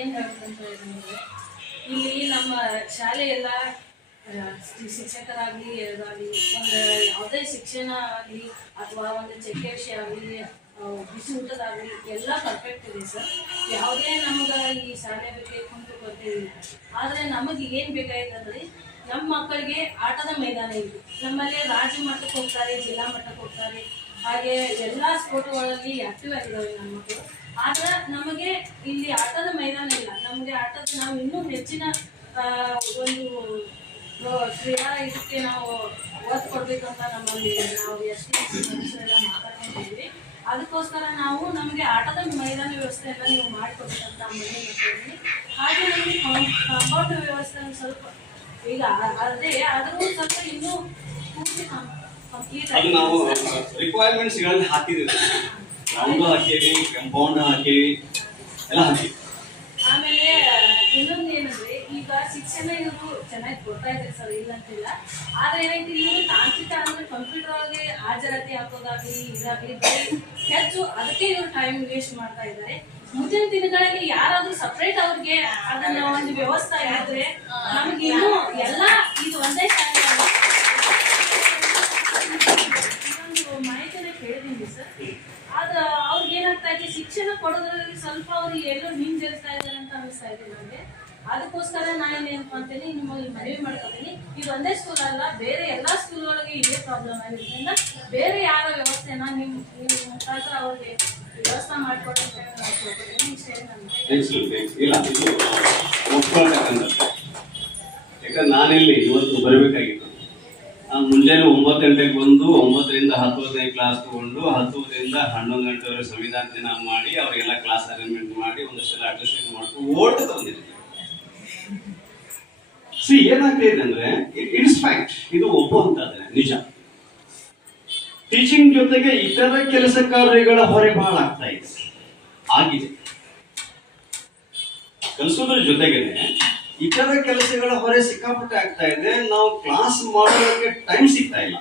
ಏನು ಹೇಳ್ಬೇಕಂತ ಹೇಳಿದ್ರೆ ಇಲ್ಲಿ ನಮ್ಮ ಶಾಲೆಯೆಲ್ಲ ಶಿಕ್ಷಕರಾಗಲಿ ಇದಾಗಲಿ ಒಂದು ಯಾವುದೇ ಶಿಕ್ಷಣ ಆಗಲಿ ಅಥವಾ ಒಂದು ಚೆಕ್ಕೆ ವಿಷಯ ಆಗಲಿ ಬಿಸಿ ಊಟದಾಗಲಿ ಎಲ್ಲ ಪರ್ಫೆಕ್ಟ್ ಇದೆ ಸರ್. ಯಾವುದೇ ನಮ್ಗೆ ಈ ಶಾಲೆ ಬಗ್ಗೆ ಕುಂತು ಕೊಡ್ತೀವಿ. ಆದರೆ ನಮಗೆ ಏನು ಬೇಕಾಗಿದೆ ಅಂದರೆ ನಮ್ಮ ಮಕ್ಕಳಿಗೆ ಆಟದ ಮೈದಾನ ಇದೆ. ನಮ್ಮಲ್ಲಿ ರಾಜ್ಯ ಮಟ್ಟಕ್ಕೆ ಹೋಗ್ತಾರೆ, ಜಿಲ್ಲಾ ಮಟ್ಟಕ್ಕೆ ಹೋಗ್ತಾರೆ, ಹಾಗೆ ಎಲ್ಲ ಸ್ಪೋರ್ಟ್ಗಳಲ್ಲಿ ಆಕ್ಟಿವ್ ಆಗಿದ್ದಾವೆ ನಮ್ಮ ಮಕ್ಕಳು. ಆದ್ರೆ ನಮಗೆ ಇಲ್ಲಿ ಆಟದ ಮೈದಾನ ಇಲ್ಲ. ನಮಗೆ ನಾವು ಇನ್ನೂ ಹೆಚ್ಚಿನ ಒಂದು ಕ್ರೀಡಾ ಇದಕ್ಕೆ ನಾವು ಒತ್ತು ಕೊಡಬೇಕಂತ ನಮ್ಮಲ್ಲಿ ನಾವು ಎಷ್ಟು ಎಲ್ಲ ಮಾತಾಡ್ಕೊಂಡಿದ್ದೀವಿ. ಅದಕ್ಕೋಸ್ಕರ ನಾವು ನಮಗೆ ಆಟದ ಮೈದಾನ ವ್ಯವಸ್ಥೆ ಎಲ್ಲ ನೀವು ಮಾಡಿಕೊಡ್ಬೇಕಂತ ಮನೆ ಮಕ್ಕಳಿಗೆ. ಹಾಗೆ ನಮಗೆ ಕಾಂಪೌಂಡ್ ವ್ಯವಸ್ಥೆ ಸ್ವಲ್ಪ ಈಗ ಅದೇ ಆದರೂ ಸ್ವಲ್ಪ ಇನ್ನೂ ಪೂರ್ತಿ ಕಂಪ್ಲೀಟ್ ಅದು ನಾವು ರಿಕ್ವೈರ್ಮೆಂಟ್ಸ್ಗಳಲ್ಲಿ ಹಾಕಿದ್ದೀವಿ. ಗ್ರೌಂಡು ಹಾಕೀವಿ, ಕಾಂಪೌಂಡ್ ಹಾಕೀವಿ, ಎಲ್ಲ ಹಾಕೀವಿ. ಆಮೇಲೆ ಇನ್ನೊಂದು ಏನಂದ್ರೆ ಈಗ ಶಿಕ್ಷಣ ಇವರು ಚೆನ್ನಾಗಿ ಕೊಡ್ತಾ ಇದ್ದಾರೆ ಸರ್, ಇಲ್ಲ ಅಂತಿಲ್ಲ. ಆದ್ರೆ ಏನೈತಿ ಇವರು ತಾಂತ್ರಿಕ ಅಂದ್ರೆ ಕಂಪ್ಯೂಟರ್ ಒಳಗೆ ಹಾಜರಾತಿ ಹಾಕೋದಾಗ್ಲಿ ಇದಾಗ್ಲಿ ಬರೀ ಹೆಚ್ಚು ಅದಕ್ಕೆ ಇವರು ಟೈಮ್ ವೇಸ್ಟ್ ಮಾಡ್ತಾ ಇದ್ದಾರೆ. ಮುಂದಿನ ದಿನಗಳಲ್ಲಿ ಯಾರಾದ್ರೂ ಸಪ್ರೇಟ್ ಅವ್ರಿಗೆ ಅದನ್ನ ಒಂದು ವ್ಯವಸ್ಥೆ ಇದ್ರೆ ನಮ್ಗೆ ಇನ್ನೂ ಎಲ್ಲ ಇದು ಒಂದೇ ಶಾಲೆ ಇನ್ನೊಂದು ಮಾಹಿತಿನ ಕೇಳಿದೀನಿ ಸರ್. ಆದ್ರೆ ಅವ್ರಿಗೆ ಏನಾಗ್ತಾ ಇದೆ ಶಿಕ್ಷಣ ಕೊಡೋದ್ರಲ್ಲಿ ಸ್ವಲ್ಪ ಅವ್ರಿಗೆ ಎಲ್ಲೋ ಹಿಂಜರಿಸ್ತಾ ಇದ್ದಾರೆ ಅಂತ ಅನಿಸ್ತಾ ಇದೆ ನನಗೆ. ಅದಕ್ಕೋಸ್ಕರ ನಾನು ಏನಪ್ಪ ಅಂತೇಳಿ ನಿಮಗೆ ಮನವಿ ಮಾಡ್ಕೊತೀನಿ, ಇದು ಒಂದೇ ಸ್ಕೂಲ್ ಅಲ್ಲ, ಬೇರೆ ಎಲ್ಲ ಸ್ಕೂಲ್ಗಳಿಗೆ ಇದೇ ಪ್ರಾಬ್ಲಮ್ ಆಗಿರೋದ್ರಿಂದ ಬೇರೆ ಯಾರ ವ್ಯವಸ್ಥೆನ ನೀವು ಮುಖಾಂತರ ಅವ್ರಿಗೆ ವ್ಯವಸ್ಥೆ ಮಾಡಿಕೊಡಿ ಅಂತ ನಾನು ಕೇಳ್ಕೊತೀನಿ. ಇಷ್ಟೇ ಇಲ್ಲ ಇದು ಒಪ್ಕೊಳ್ತಕ್ಕಂಥದ್ದು. ಯಾಕಂದ್ರೆ ನಾನೆಲ್ಲಿ ಇವತ್ತು ಬರಬೇಕಾಗಿತ್ತು. ನಾನು ಮುಂಜಾನೆ 9 ಗಂಟೆಗೆ ಬಂದು 9ರಿಂದ 10ನೇ ಕ್ಲಾಸ್ ತಗೊಂಡು 10ರಿಂದ 11 ಗಂಟೆವರೆಗೆ ಸಂವಿಧಾನ ದಿನ ಮಾಡಿ ಅವರಿಗೆಲ್ಲ ಕ್ಲಾಸ್ ಅರೇಂಜ್ಮೆಂಟ್ ಮಾಡಿ ಒಂದಷ್ಟೆಲ್ಲ ಅಡ್ಜಸ್ಟ್ ಮಾಡ್ಕೊಂಡು ಓಟ್ ತಂದಿದ್ದೀನಿ. ಏನಾಗ್ತಾ ಇದೆ ಅಂದ್ರೆ ಇಟ್ಸ್ ಫ್ಯಾಕ್ಟ್, ಇದು ಒಪ್ಪುವಂತದ್ದು ನಿಜ. ಟೀಚಿಂಗ್ ಜೊತೆಗೆ ಇತರ ಕೆಲಸ ಕಾರ್ಯಗಳ ಹೊರೆ ಬಹಳ ಆಗ್ತಾ ಇದೆ, ಆಗಿದೆ. ಕಲಿಸೋದ್ರ ಜೊತೆಗೇನೆ ಇತರ ಕೆಲಸಗಳ ಹೊರೆ ಸಿಕ್ಕಾಪಟ್ಟೆ ಆಗ್ತಾ ಇದೆ. ನಾವು ಕ್ಲಾಸ್ ಮಾಡೋದಕ್ಕೆ ಟೈಮ್ ಸಿಗ್ತಾ ಇಲ್ಲ.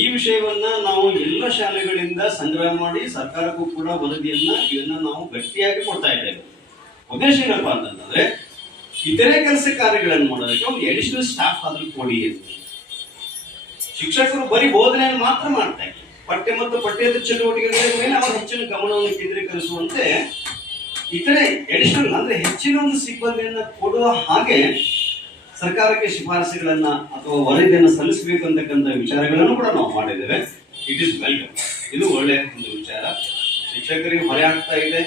ಈ ವಿಷಯವನ್ನ ನಾವು ಎಲ್ಲ ಶಾಲೆಗಳಿಂದ ಸಂಗ್ರಹ ಮಾಡಿ ಸರ್ಕಾರಕ್ಕೂ ಕೂಡ ಇದನ್ನ ನಾವು ಗಟ್ಟಿಯಾಗಿ ಕೊಡ್ತಾ ಇದ್ದೇವೆ. ಉದ್ದೇಶ ಏನಪ್ಪಾ ಅಂತಂದ್ರೆ ಇತರೆ ಕೆಲಸ ಕಾರ್ಯಗಳನ್ನು ಮಾಡೋದಕ್ಕೆ ಒಂದು ಅಡಿಷನಲ್ ಸ್ಟಾಫ್ ಆದ್ರೂ ಕೊಡಿ ಅಂತ. ಶಿಕ್ಷಕರು ಬರೀ ಬೋಧನೆಯನ್ನು ಮಾತ್ರ ಮಾಡ್ತಾ ಇದ್ದಾರೆ. ಪಠ್ಯ ಮತ್ತು ಪಠ್ಯೇತರ ಚಟುವಟಿಕೆಗಳ ಮೇಲೆ ಅವರು ಹೆಚ್ಚಿನ ಗಮನವನ್ನು ಕೇಂದ್ರೀಕರಿಸುವಂತೆ ಇತರೆ ಅಡಿಷನಲ್ ಅಂದ್ರೆ ಹೆಚ್ಚಿನ ಒಂದು ಸಿಬ್ಬಂದಿಯನ್ನ ಕೊಡುವ ಹಾಗೆ ಸರ್ಕಾರಕ್ಕೆ ಶಿಫಾರಸುಗಳನ್ನ ಅಥವಾ ವರದಿಯನ್ನು ಸಲ್ಲಿಸಬೇಕು ಅಂತಕ್ಕಂಥ ವಿಚಾರಗಳನ್ನು ಕೂಡ ನಾವು ಮಾಡಿದ್ದೇವೆ. It is welcome. ಇದು ಒಳ್ಳೆಯ ಒಂದು ವಿಚಾರ. ಶಿಕ್ಷಕರಿಗೆ ಹೊರೆ ಆಗ್ತಾ ಇದೆ.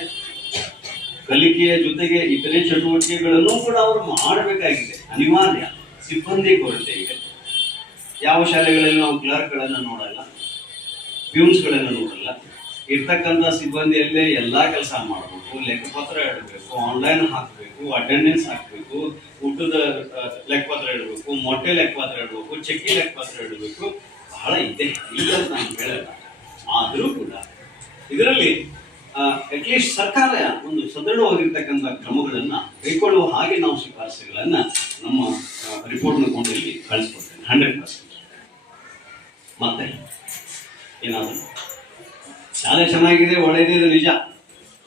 ಕಲಿಕೆಯ ಜೊತೆಗೆ ಇತರೆ ಚಟುವಟಿಕೆಗಳನ್ನು ಕೂಡ ಅವರು ಮಾಡಬೇಕಾಗಿದೆ, ಅನಿವಾರ್ಯ. ಸಿಬ್ಬಂದಿ ಕೊರತೆ ಇದೆ. ಯಾವ ಶಾಲೆಗಳಲ್ಲಿ ನಾವು ಕ್ಲರ್ಕ್ಗಳನ್ನು ನೋಡಲ್ಲ, ಪ್ಯೂನ್ಸ್ಗಳನ್ನು ನೋಡಲ್ಲ. ಇರ್ತಕ್ಕಂಥ ಸಿಬ್ಬಂದಿಯಲ್ಲೇ ಎಲ್ಲಾ ಕೆಲಸ ಮಾಡಬೇಕು, ಲೆಕ್ಕಪತ್ರ ಇಡಬೇಕು, ಆನ್ಲೈನ್ ಹಾಕಬೇಕು, ಅಟೆಂಡೆನ್ಸ್ ಹಾಕಬೇಕು, ಊಟದ ಲೆಕ್ಕಪತ್ರ ಇಡಬೇಕು, ಮೊಟ್ಟೆ ಲೆಕ್ಕಪತ್ರ ಇಡಬೇಕು, ಚಕ್ಕಿ ಲೆಕ್ಕಪತ್ರ ಇಡಬೇಕು. ಬಹಳ ಇದೆ, ಇಲ್ಲ ಅಂತ ನಾನು ಹೇಳಲ್ಲ. ಆದರೂ ಕೂಡ ಇದರಲ್ಲಿ ಅಟ್ಲೀಸ್ಟ್ ಸರ್ಕಾರ ಒಂದು ಸದೃಢವಾಗಿರ್ತಕ್ಕಂಥ ಕ್ರಮಗಳನ್ನ ಕೈಗೊಳ್ಳುವ ಹಾಗೆ ನಾವು ಶಿಫಾರಸುಗಳನ್ನ ನಮ್ಮ ರಿಪೋರ್ಟ್ನ ಕೊಂಡು ಇಲ್ಲಿ ಕಳಿಸ್ಕೊಡ್ತೇನೆ 100%. ಮತ್ತೆ ಏನಾದ್ರು ಶಾಲೆ ಚೆನ್ನಾಗಿದೆ, ಒಳ್ಳೆಯದೇ, ನಿಜ.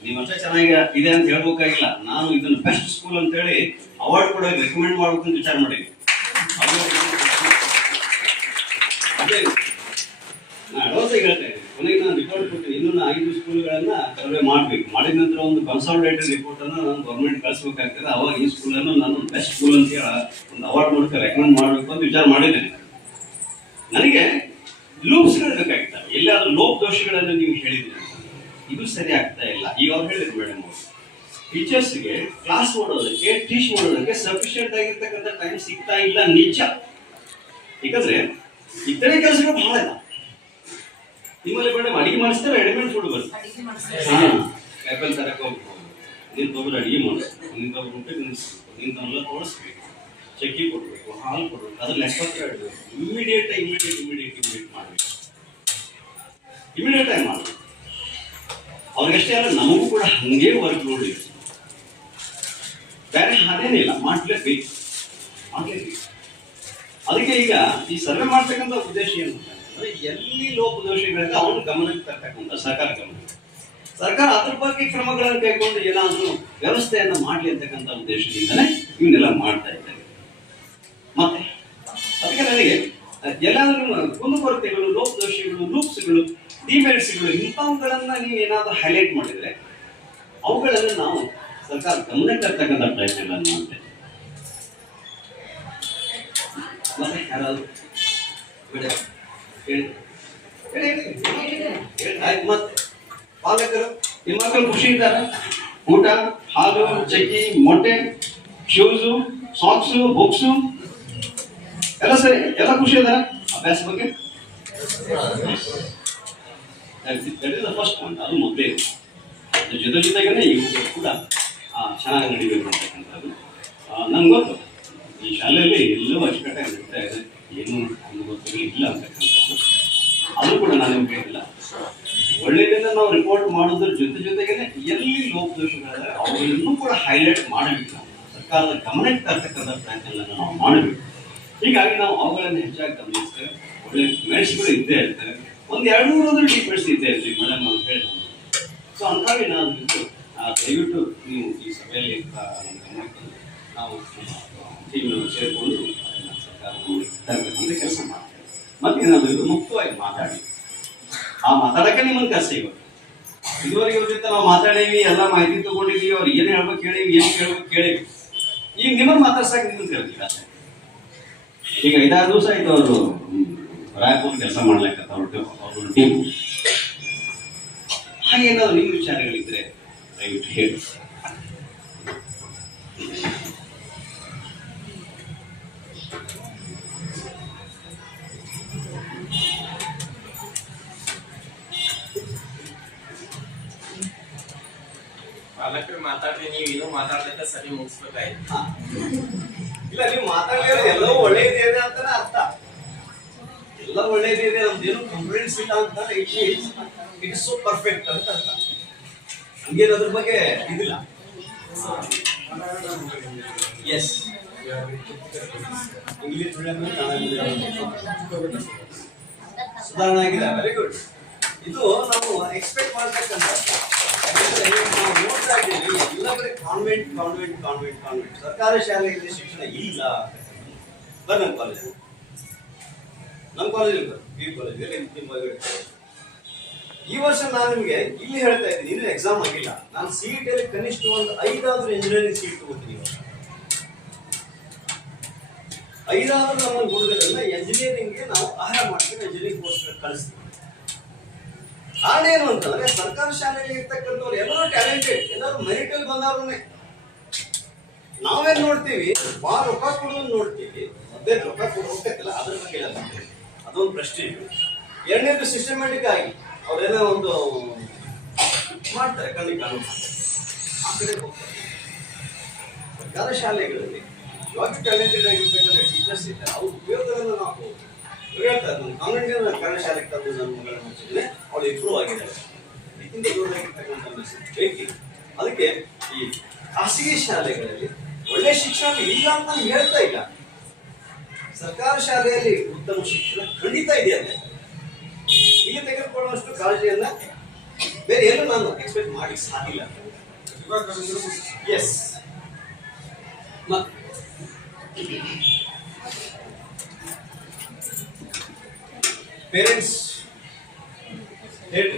ನೀವಷ್ಟೇ ಚೆನ್ನಾಗಿ ಇದೆ ಅಂತ ಹೇಳ್ಬೇಕಾಗಿಲ್ಲ. ನಾನು ಇದನ್ನು ಬೆಸ್ಟ್ ಸ್ಕೂಲ್ ಅಂತ ಹೇಳಿ ಅವಾರ್ಡ್ ಕೂಡ ರೆಕಮೆಂಡ್ ಮಾಡ್ಬೇಕು ಅಂತ ವಿಚಾರ ಮಾಡಿದ್ವಿ. ಅದೇ ನಾನು ಹೇಳ್ತಾ ಇದ್ದೀನಿ, ಕೊನೆಗೆ ನಾನು ರಿಪೋರ್ಟ್ ಕೊಡ್ತೀನಿ. ಇನ್ನೂ 5 ಸ್ಕೂಲ್ಗಳನ್ನ ಸರ್ವೆ ಮಾಡಬೇಕು. ಮಾಡಿದ ನಂತರ ಒಂದು ಕನ್ಸಾಲಿಡೇಟೆಡ್ ರಿಪೋರ್ಟ್ ಅನ್ನು ನಾನು ಗೌರ್ಮೆಂಟ್ ಕಳಿಸ್ಬೇಕಾಗ್ತದೆ. ಅವಾಗ ಈ ಸ್ಕೂಲನ್ನು ನಾನು ಬೆಸ್ಟ್ ಸ್ಕೂಲ್ ಅಂತ ಹೇಳಿ ಒಂದು ಅವಾರ್ಡ್ ಮೂಲಕ ರೆಕಮೆಂಡ್ ಮಾಡಬೇಕು ಅಂತ ವಿಚಾರ ಮಾಡಿದ್ದೇನೆ. ನನಗೆ ಲೂಪ್ಸ್ಗಳು ಬೇಕಾಗ್ತವೆ. ಎಲ್ಲಾದ್ರೂ ಲೋಪ ದೋಷಗಳನ್ನು ನೀವು ಹೇಳಿದ್ರಿ, ಇದು ಸರಿ ಆಗ್ತಾ ಇಲ್ಲ. ಈಗ ಅವ್ರು ಹೇಳಿದ್ರು ಮೇಡಮ್ ಅವರು, ಟೀಚರ್ಸ್ಗೆ ಕ್ಲಾಸ್ ಮಾಡೋದಕ್ಕೆ, ಟೀಚ್ ಮಾಡೋದಕ್ಕೆ ಸಫಿಷಿಯಂಟ್ ಆಗಿರ್ತಕ್ಕಂಥ ಟೈಮ್ ಸಿಗ್ತಾ ಇಲ್ಲ, ನಿಜ. ಯಾಕಂದ್ರೆ ಇತರೆ ಕೆಲಸಗಳು ಬಹಳ ಇಲ್ಲ. ನಿಮ್ಮಲ್ಲಿ ಮೇಡಮ್ ಅಡಿಗೆ ಮಾಡಿಸ್ತಾರೆ, ರೆಡಿಮೇಡ್ ಫುಡ್ ಬರುತ್ತೆ. ಆ್ಯಪಲ್ ತರಕ್ಕೆ ಹೋಗ್ಬೋದು, ನಿಂತೊಬ್ರು ಅಡಿಗೆ ಮಾಡಿಸ್ಬೇಕು, ನಿಂತೊಬ್ರು ಊಟ ತಿನ್ನಿಸ್ಬೇಕು, ನಿಂತೊಂದು ತೋರಿಸ್ಬೇಕು, ಚಕ್ಕಿ ಕೊಡ್ಬೇಕು, ಹಾಲು ಕೊಡ್ಬೇಕು, ಅದ್ರ ಲೆಕ್ಕಪತ್ರ ಇಡಬೇಕು. ಇಮಿಡಿಯೇಟ್ ಮಾಡಬೇಕು, ಇಮಿಡಿಯೇಟ್ ಆಗಿ ಮಾಡಬೇಕು. ಅವ್ರಿಗಷ್ಟೇ ಅಲ್ಲ, ನಮಗೂ ಕೂಡ ಹಂಗೆ ವರ್ಕ್ ಲೋಡ್ ಇದೆ. ಬೇರೆ ಹಾದೇನಿಲ್ಲ, ಮಾಡಲೇಬೇಕು. ಅದಕ್ಕೆ ಈಗ ಈ ಸರ್ವೆ ಮಾಡ್ತಕ್ಕಂಥ ಉದ್ದೇಶ ಏನು ಅಂದ್ರೆ, ಎಲ್ಲಿ ಲೋಪದೋಷಗಳಿಂದ ಅವನು ಗಮನಕ್ಕೆ ತರ್ತಕ್ಕಂಥ ಸರ್ಕಾರ ಅದ್ರ ಬಗ್ಗೆ ಕ್ರಮಗಳನ್ನು ಕೈಗೊಂಡು ಏನಾದರೂ ವ್ಯವಸ್ಥೆಯನ್ನು ಮಾಡಲಿ ಅಂತಕ್ಕಂಥ ಉದ್ದೇಶದಿಂದಲೇ ಇವನ್ನೆಲ್ಲ ಮಾಡ್ತಾ ಇದ್ದಾರೆ. ಮತ್ತೆ ಅದಕ್ಕೆ ನನಗೆ ಎಲ್ಲಾದ್ರೂ ಕುಂದುಕೊರತೆಗಳು, ಲೋಪದೋಷಗಳು, ಲೂಪ್ಸ್ಗಳು, ಡಿಮೆರಿಟ್ಸ್ಗಳು ಇಂಥವುಗಳನ್ನ ನೀವು ಏನಾದರೂ ಹೈಲೈಟ್ ಮಾಡಿದ್ರೆ ಅವುಗಳನ್ನು ನಾವು ಸರ್ಕಾರ ಗಮನಕ್ಕೆ ತರ್ತಕ್ಕಂಥ ಪ್ರಯತ್ನಗಳನ್ನು ಮಾಡ್ತೇವೆ. ಮತ್ತೆ ಯಾರಾದ್ರು ಆಯ್ತು. ಮತ್ತೆ ಪಾಲಕರು, ನಿಮ್ಮ ಮಕ್ಕಳು ಖುಷಿ ಇದ್ದಾರೆ? ಊಟ, ಹಾಲು, ಚಕ್ಕಿ, ಮೊಟ್ಟೆ, ಶೂಸು, ಸಾಕ್ಸು, ಬುಕ್ಸು ಎಲ್ಲ ಸರಿ, ಎಲ್ಲ ಖುಷಿ ಇದಾರ? ಅಭ್ಯಾಸ ಬಗ್ಗೆ ಫಸ್ಟ್ ಪಾಯಿಂಟ್, ಅದು ಮೊದಲೇ ಜೊತೆಗೇನೆ ಇವರು ಕೂಡ ಚೆನ್ನಾಗಿ ನಡಿಬೇಕು ಅಂತಕ್ಕಂಥದ್ದು ನಂಗೆ ಗೊತ್ತು. ಈ ಶಾಲೆಯಲ್ಲಿ ಎಲ್ಲವೂ ಅಚ್ಚುಕಟ್ಟಾಗಿ ನಡೀತಾ ಇದೆ, ಏನು ಗೊತ್ತಿರಲಿ ಇಲ್ಲ ಅಂತಕ್ಕಂಥದ್ದು. ಅದು ಕೂಡ ನಾನು ನಿಮ್ಗೆ ಹೇಳಿಲ್ಲ. ಒಳ್ಳೆಯದನ್ನ ನಾವು ರಿಪೋರ್ಟ್ ಮಾಡೋದ್ರ ಜೊತೆಗೇನೆ ಎಲ್ಲಿ ಲೋಪದೋಷಗಳಿದ್ದಾರೆ ಅವುಗಳನ್ನು ಕೂಡ ಹೈಲೈಟ್ ಮಾಡಬೇಕು. ನಾವು ಸರ್ಕಾರದ ಗಮನಕ್ಕೆ ತರ್ತಕ್ಕಂಥ ಪ್ರಯತ್ನಗಳನ್ನು ನಾವು ಮಾಡಬೇಕು. ಹೀಗಾಗಿ ನಾವು ಅವುಗಳನ್ನು ಹೆಚ್ಚಾಗಿ ಗಮನಿಸ್ತೇವೆ. ಒಳ್ಳೆ ಮೆರಿಟ್ಸ್ಗಳು ಇದ್ದೇ ಇರ್ತವೆ, ಒಂದು 200 ಡಿಮೆರಿಟ್ಸ್ ಇದ್ದೇ ಇರ್ತೀವಿ ಮೇಡಮ್ ಅಂತ ಹೇಳಿ. ಸೊ ಅಂಥವು ಏನಾದರೂ ದಯವಿಟ್ಟು ನೀವು ಈ ಸಭೆಯಲ್ಲಿ ನಮ್ಮ ಗಮನಕ್ಕೆ ನಾವು ಟೀಮ್ನವರು ಸೇರಿಕೊಂಡು ಸರ್ಕಾರ ತರಬೇಕಂತ ಕೆಲಸ ಮಾಡ್ತೇವೆ. ಮತ್ತೇನಾದರೂ ಮುಕ್ತವಾಗಿ ಮಾತಾಡಿ, ಆ ಮಾತಾಡಕ್ಕೆ ನಿಮ್ಮನ್ನು ಕಷ್ಟ ಇವತ್ತು. ಇದುವರೆಗೆ ಅವ್ರ ಜೊತೆ ನಾವು ಮಾತಾಡೀವಿ, ಎಲ್ಲ ಮಾಹಿತಿ ತಗೊಂಡಿದ್ದೀವಿ, ಅವ್ರು ಏನು ಹೇಳ್ಬೇಕು ಕೇಳೀವಿ, ಏನು ಕೇಳ್ಬೇಕು ಕೇಳೀವಿ. ಈಗ ನಿಮ್ಮನ್ನು ಮಾತಾಡ್ಸಕ್ಕೆ ನಿಮ್ಮನ್ನು ಕೇಳ್ತೀವಿ ಅಷ್ಟೇ. ಈಗ 5-6 ದಿವಸ ಆಯ್ತು ಅವರು ರಾಯಪುರ ಕೆಲಸ ಮಾಡ್ಲಿಕ್ಕೆ ಅವ್ರ ಟೀಮ್. ಹಾಗೇನಾದ್ರು ನಿಮ್ಮ ವಿಚಾರಗಳಿದ್ರೆ ದಯವಿಟ್ಟು ಹೇಳಿ. ಪಾಲಕರು ಮಾತಾಡ್ರಿ, ನೀವು ಏನೋ ಮಾತಾಡ್ಲಿಕ್ಕೆ ಸರಿ ಮುಗಿಸ್ಬೇಕಾಯ್ತು. ಇಲ್ಲ, ನೀವು ಮಾತಾಡಲಿಲ್ಲ, ಎಲ್ಲವೂ ಒಳ್ಳೆಯದೇ ಅಂತಾನೆ ಅರ್ಥ. ಎಲ್ಲ ಒಳ್ಳೆಯದಿದೆ, ನಮ್ದೇನು ಕಂಪ್ಲೇಂಟ್ಸ್ ಇಲ್ಲ ಅಂತ ಇಟ್ ಇಸ್ ಸೋ ಪರ್ಫೆಕ್ಟ್ ಅಂತ ಅರ್ಥ. ಹಂಗೇನು ಅದ್ರ ಬಗ್ಗೆ ಇದಿಲ್ಲ. ಎಸ್, ಇಂಗ್ಲಿಷ್ ಸುಧಾರಣೆ ಆಗಿದೆ, ವೆರಿ ಗುಡ್. ಇದು ನಾವು ಎಕ್ಸ್ಪೆಕ್ಟ್ ಮಾಡ್ತಕ್ಕಂಥ. ನಾವು ನೋಡ್ತಾ ಇದ್ದೀವಿ ಎಲ್ಲ ಬರೀ ಕಾನ್ವೆಂಟ್ ಕಾನ್ವೆಂಟ್ ಕಾನ್ವೆಂಟ್ ಕಾನ್ವೆಂಟ್. ಸರ್ಕಾರಿ ಶಾಲೆಯಲ್ಲಿ ಶಿಕ್ಷಣ ಇಲ್ಲ. ಬರ್ರಿ ನಮ್ಮ ಕಾಲೇಜಲ್ಲಿ ಬಿ ಕಾಲೇಜಲ್ಲಿ ಈ ವರ್ಷ ನಾನು ನಿಮಗೆ ಇಲ್ಲಿ ಹೇಳ್ತಾ ಇದ್ದೀನಿ, ಇನ್ನೂ ಎಕ್ಸಾಮ್ ಆಗಿಲ್ಲ. ನಾನು CET ಅಲ್ಲಿ ಕನಿಷ್ಠ ಒಂದು 5 ಇಂಜಿನಿಯರಿಂಗ್ ಸೀಟ್ ತಗೋತೀನಿ. 5 ನಮ್ಮ ಹುಡುಗರನ್ನ ಎಂಜಿನಿಯರಿಂಗ್ಗೆ ನಾವು ಆಹಾರ ಮಾಡ್ತೀವಿ, ಎಂಜಿನಿಯರಿಂಗ್ ಕೋರ್ಸ್ ಕಳಿಸ್ತೀವಿ. ಕಾರಣ ಏನು ಅಂತಂದ್ರೆ, ಸರ್ಕಾರಿ ಶಾಲೆಯಲ್ಲಿ ಇರ್ತಕ್ಕಂಥವ್ರು ಎಲ್ಲರೂ ಟ್ಯಾಲೆಂಟೆಡ್, ಎಲ್ಲರೂ ಮೆರಿಟ್ ಅಲ್ಲಿ ಬಂದವ್ರನ್ನೇ. ನಾವೇನ್ ನೋಡ್ತೀವಿ, ಭಾಳ ರೊಕ್ಕ ಕೊಡೋದನ್ನ ನೋಡ್ತೀವಿ. ಅದೇ ರೊಕ್ಕ ಕೊಡೋಕ್ಕಿಲ್ಲ, ಅದ್ರ ಬಗ್ಗೆ ಹೇಳಲ್ಲ, ಅದೊಂದು ಪ್ರಶ್ನೆ. ಎರಡನೇದು ಸಿಸ್ಟಮ್ಯಾಟಿಕ್ ಆಗಿ ಅವರೆಲ್ಲ ಒಂದು ಮಾಡ್ತಾರೆ, ಕಣ್ಣಿಗೆ ಕಾಣು ಆ ಕಡೆ ಹೋಗ್ತಾರೆ. ಸರ್ಕಾರಿ ಶಾಲೆಗಳಲ್ಲಿ ಇವಾಗ ಟ್ಯಾಲೆಂಟೆಡ್ ಆಗಿರ್ತಕ್ಕಂಥ ಟೀಚರ್ಸ್ ಇದ್ದಾರೆ, ಅವ್ರ ಉಪಯೋಗಗಳನ್ನು ನಾವು ಹೇಳ್ತಾರೆ. ನನ್ನ ಕಾನ್ವೆಂಟ್ ಕನ್ನಡ ಶಾಲೆಗೆ ತಂದು ನನ್ನ ಮಗಳನ್ನು ಹಚ್ಚಿದ್ರೆ ಅವಳು ಇಂಪ್ರೂವ್ ಆಗಿದ್ದಾರೆ. ಇದಕ್ಕಿಂತ ದೂರವಾಗಿರ್ತಕ್ಕಂಥ ಮೆಸೇಜ್ ಬೇಕಿದೆ. ಅದಕ್ಕೆ ಈ ಖಾಸಗಿ ಶಾಲೆಗಳಲ್ಲಿ ಒಳ್ಳೆ ಶಿಕ್ಷಣ ಇಲ್ಲ ಅಂತ ನಾನು ಹೇಳ್ತಾ ಇಲ್ಲ. ಸರ್ಕಾರಿ ಶಾಲೆಯಲ್ಲಿ ಉತ್ತಮ ಶಿಕ್ಷಣ ಖಂಡಿತ ಇದೆ ಅಂತ ಇಲ್ಲಿ ತೆಗೆದುಕೊಳ್ಳುವಷ್ಟು ಕಾಳಜಿಯನ್ನ ಬೇರೆ ಏನು ನಾನು ಎಕ್ಸ್ಪೆಕ್ಟ್ ಮಾಡಿ ಸಾಧಿಲ್ಲ. ಎಸ್, ಪೇರೆಂಟ್ಸ್ ಹೇಳಿ.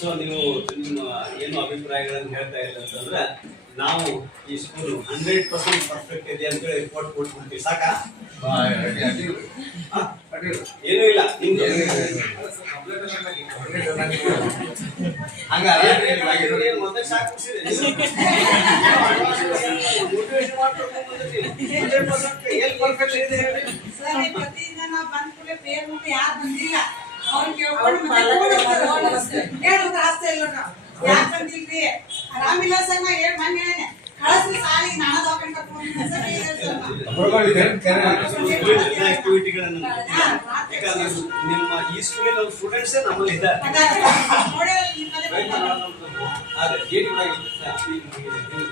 ಸೊ ನೀವು ನಿಮ್ಮ ಏನು ಅಭಿಪ್ರಾಯಗಳನ್ನು ಹೇಳ್ತಾ ಇಲ್ಲ ಅಂತಂದ್ರೆ, ನಾವು ಈ ಸ್ಕೂಲ್ 100% ಪರ್ಫೆಕ್ಟ್ ಇದೆ ಅಂತ ಹೇಳಿ ರಿಪೋರ್ಟ್ ಕೊಟ್ಬಿಡ್ತೀವಿ, ಸಾಕಾ? ಏನೂ ಇಲ್ಲ ನಿಮ್ದು. ಮತ್ತೆ ಸಾಕು ಪ್ರತಿದಿನ ನಾವು ಬಂದ ಕೂಡಲೇ ಪೇರ್ ಮುಟ್ಟು ಯಾರು ಬಂದಿಲ್ಲ. ಅವ್ರು ಕೇಳ್ಕೊಂಡು ಮತ್ತೆ ಫೋನ್ ಹಚ್ತಾರೆ. ಏನಂತ ಹಚ್ತಾ ಇಲ್ಲ ನಾವು ಯಾಕಂದಿಲ್ರಿ ಆರಾಮಿಲ್ಲ ಸರ್ ನಾ ಹೇಳಿ ಮೊನ್ನೆ ಕಳಿಸಿ ಸಾಲಿಗೆ ನಾನು ದವಾಖಾನೆ ಕರ್ಕೊಂಡು ಸರ್ ಆಕ್ಟಿವಿಟಿಗಳನ್ನು ಯಾಕಂದ್ರೆ ನಿಮ್ಮ ಈ ಸ್ಕೂಲಿನ ಸ್ಟೂಡೆಂಟ್ಸ್ ನಮ್ಮಲ್ಲಿ ಇದ್ದಾರೆ.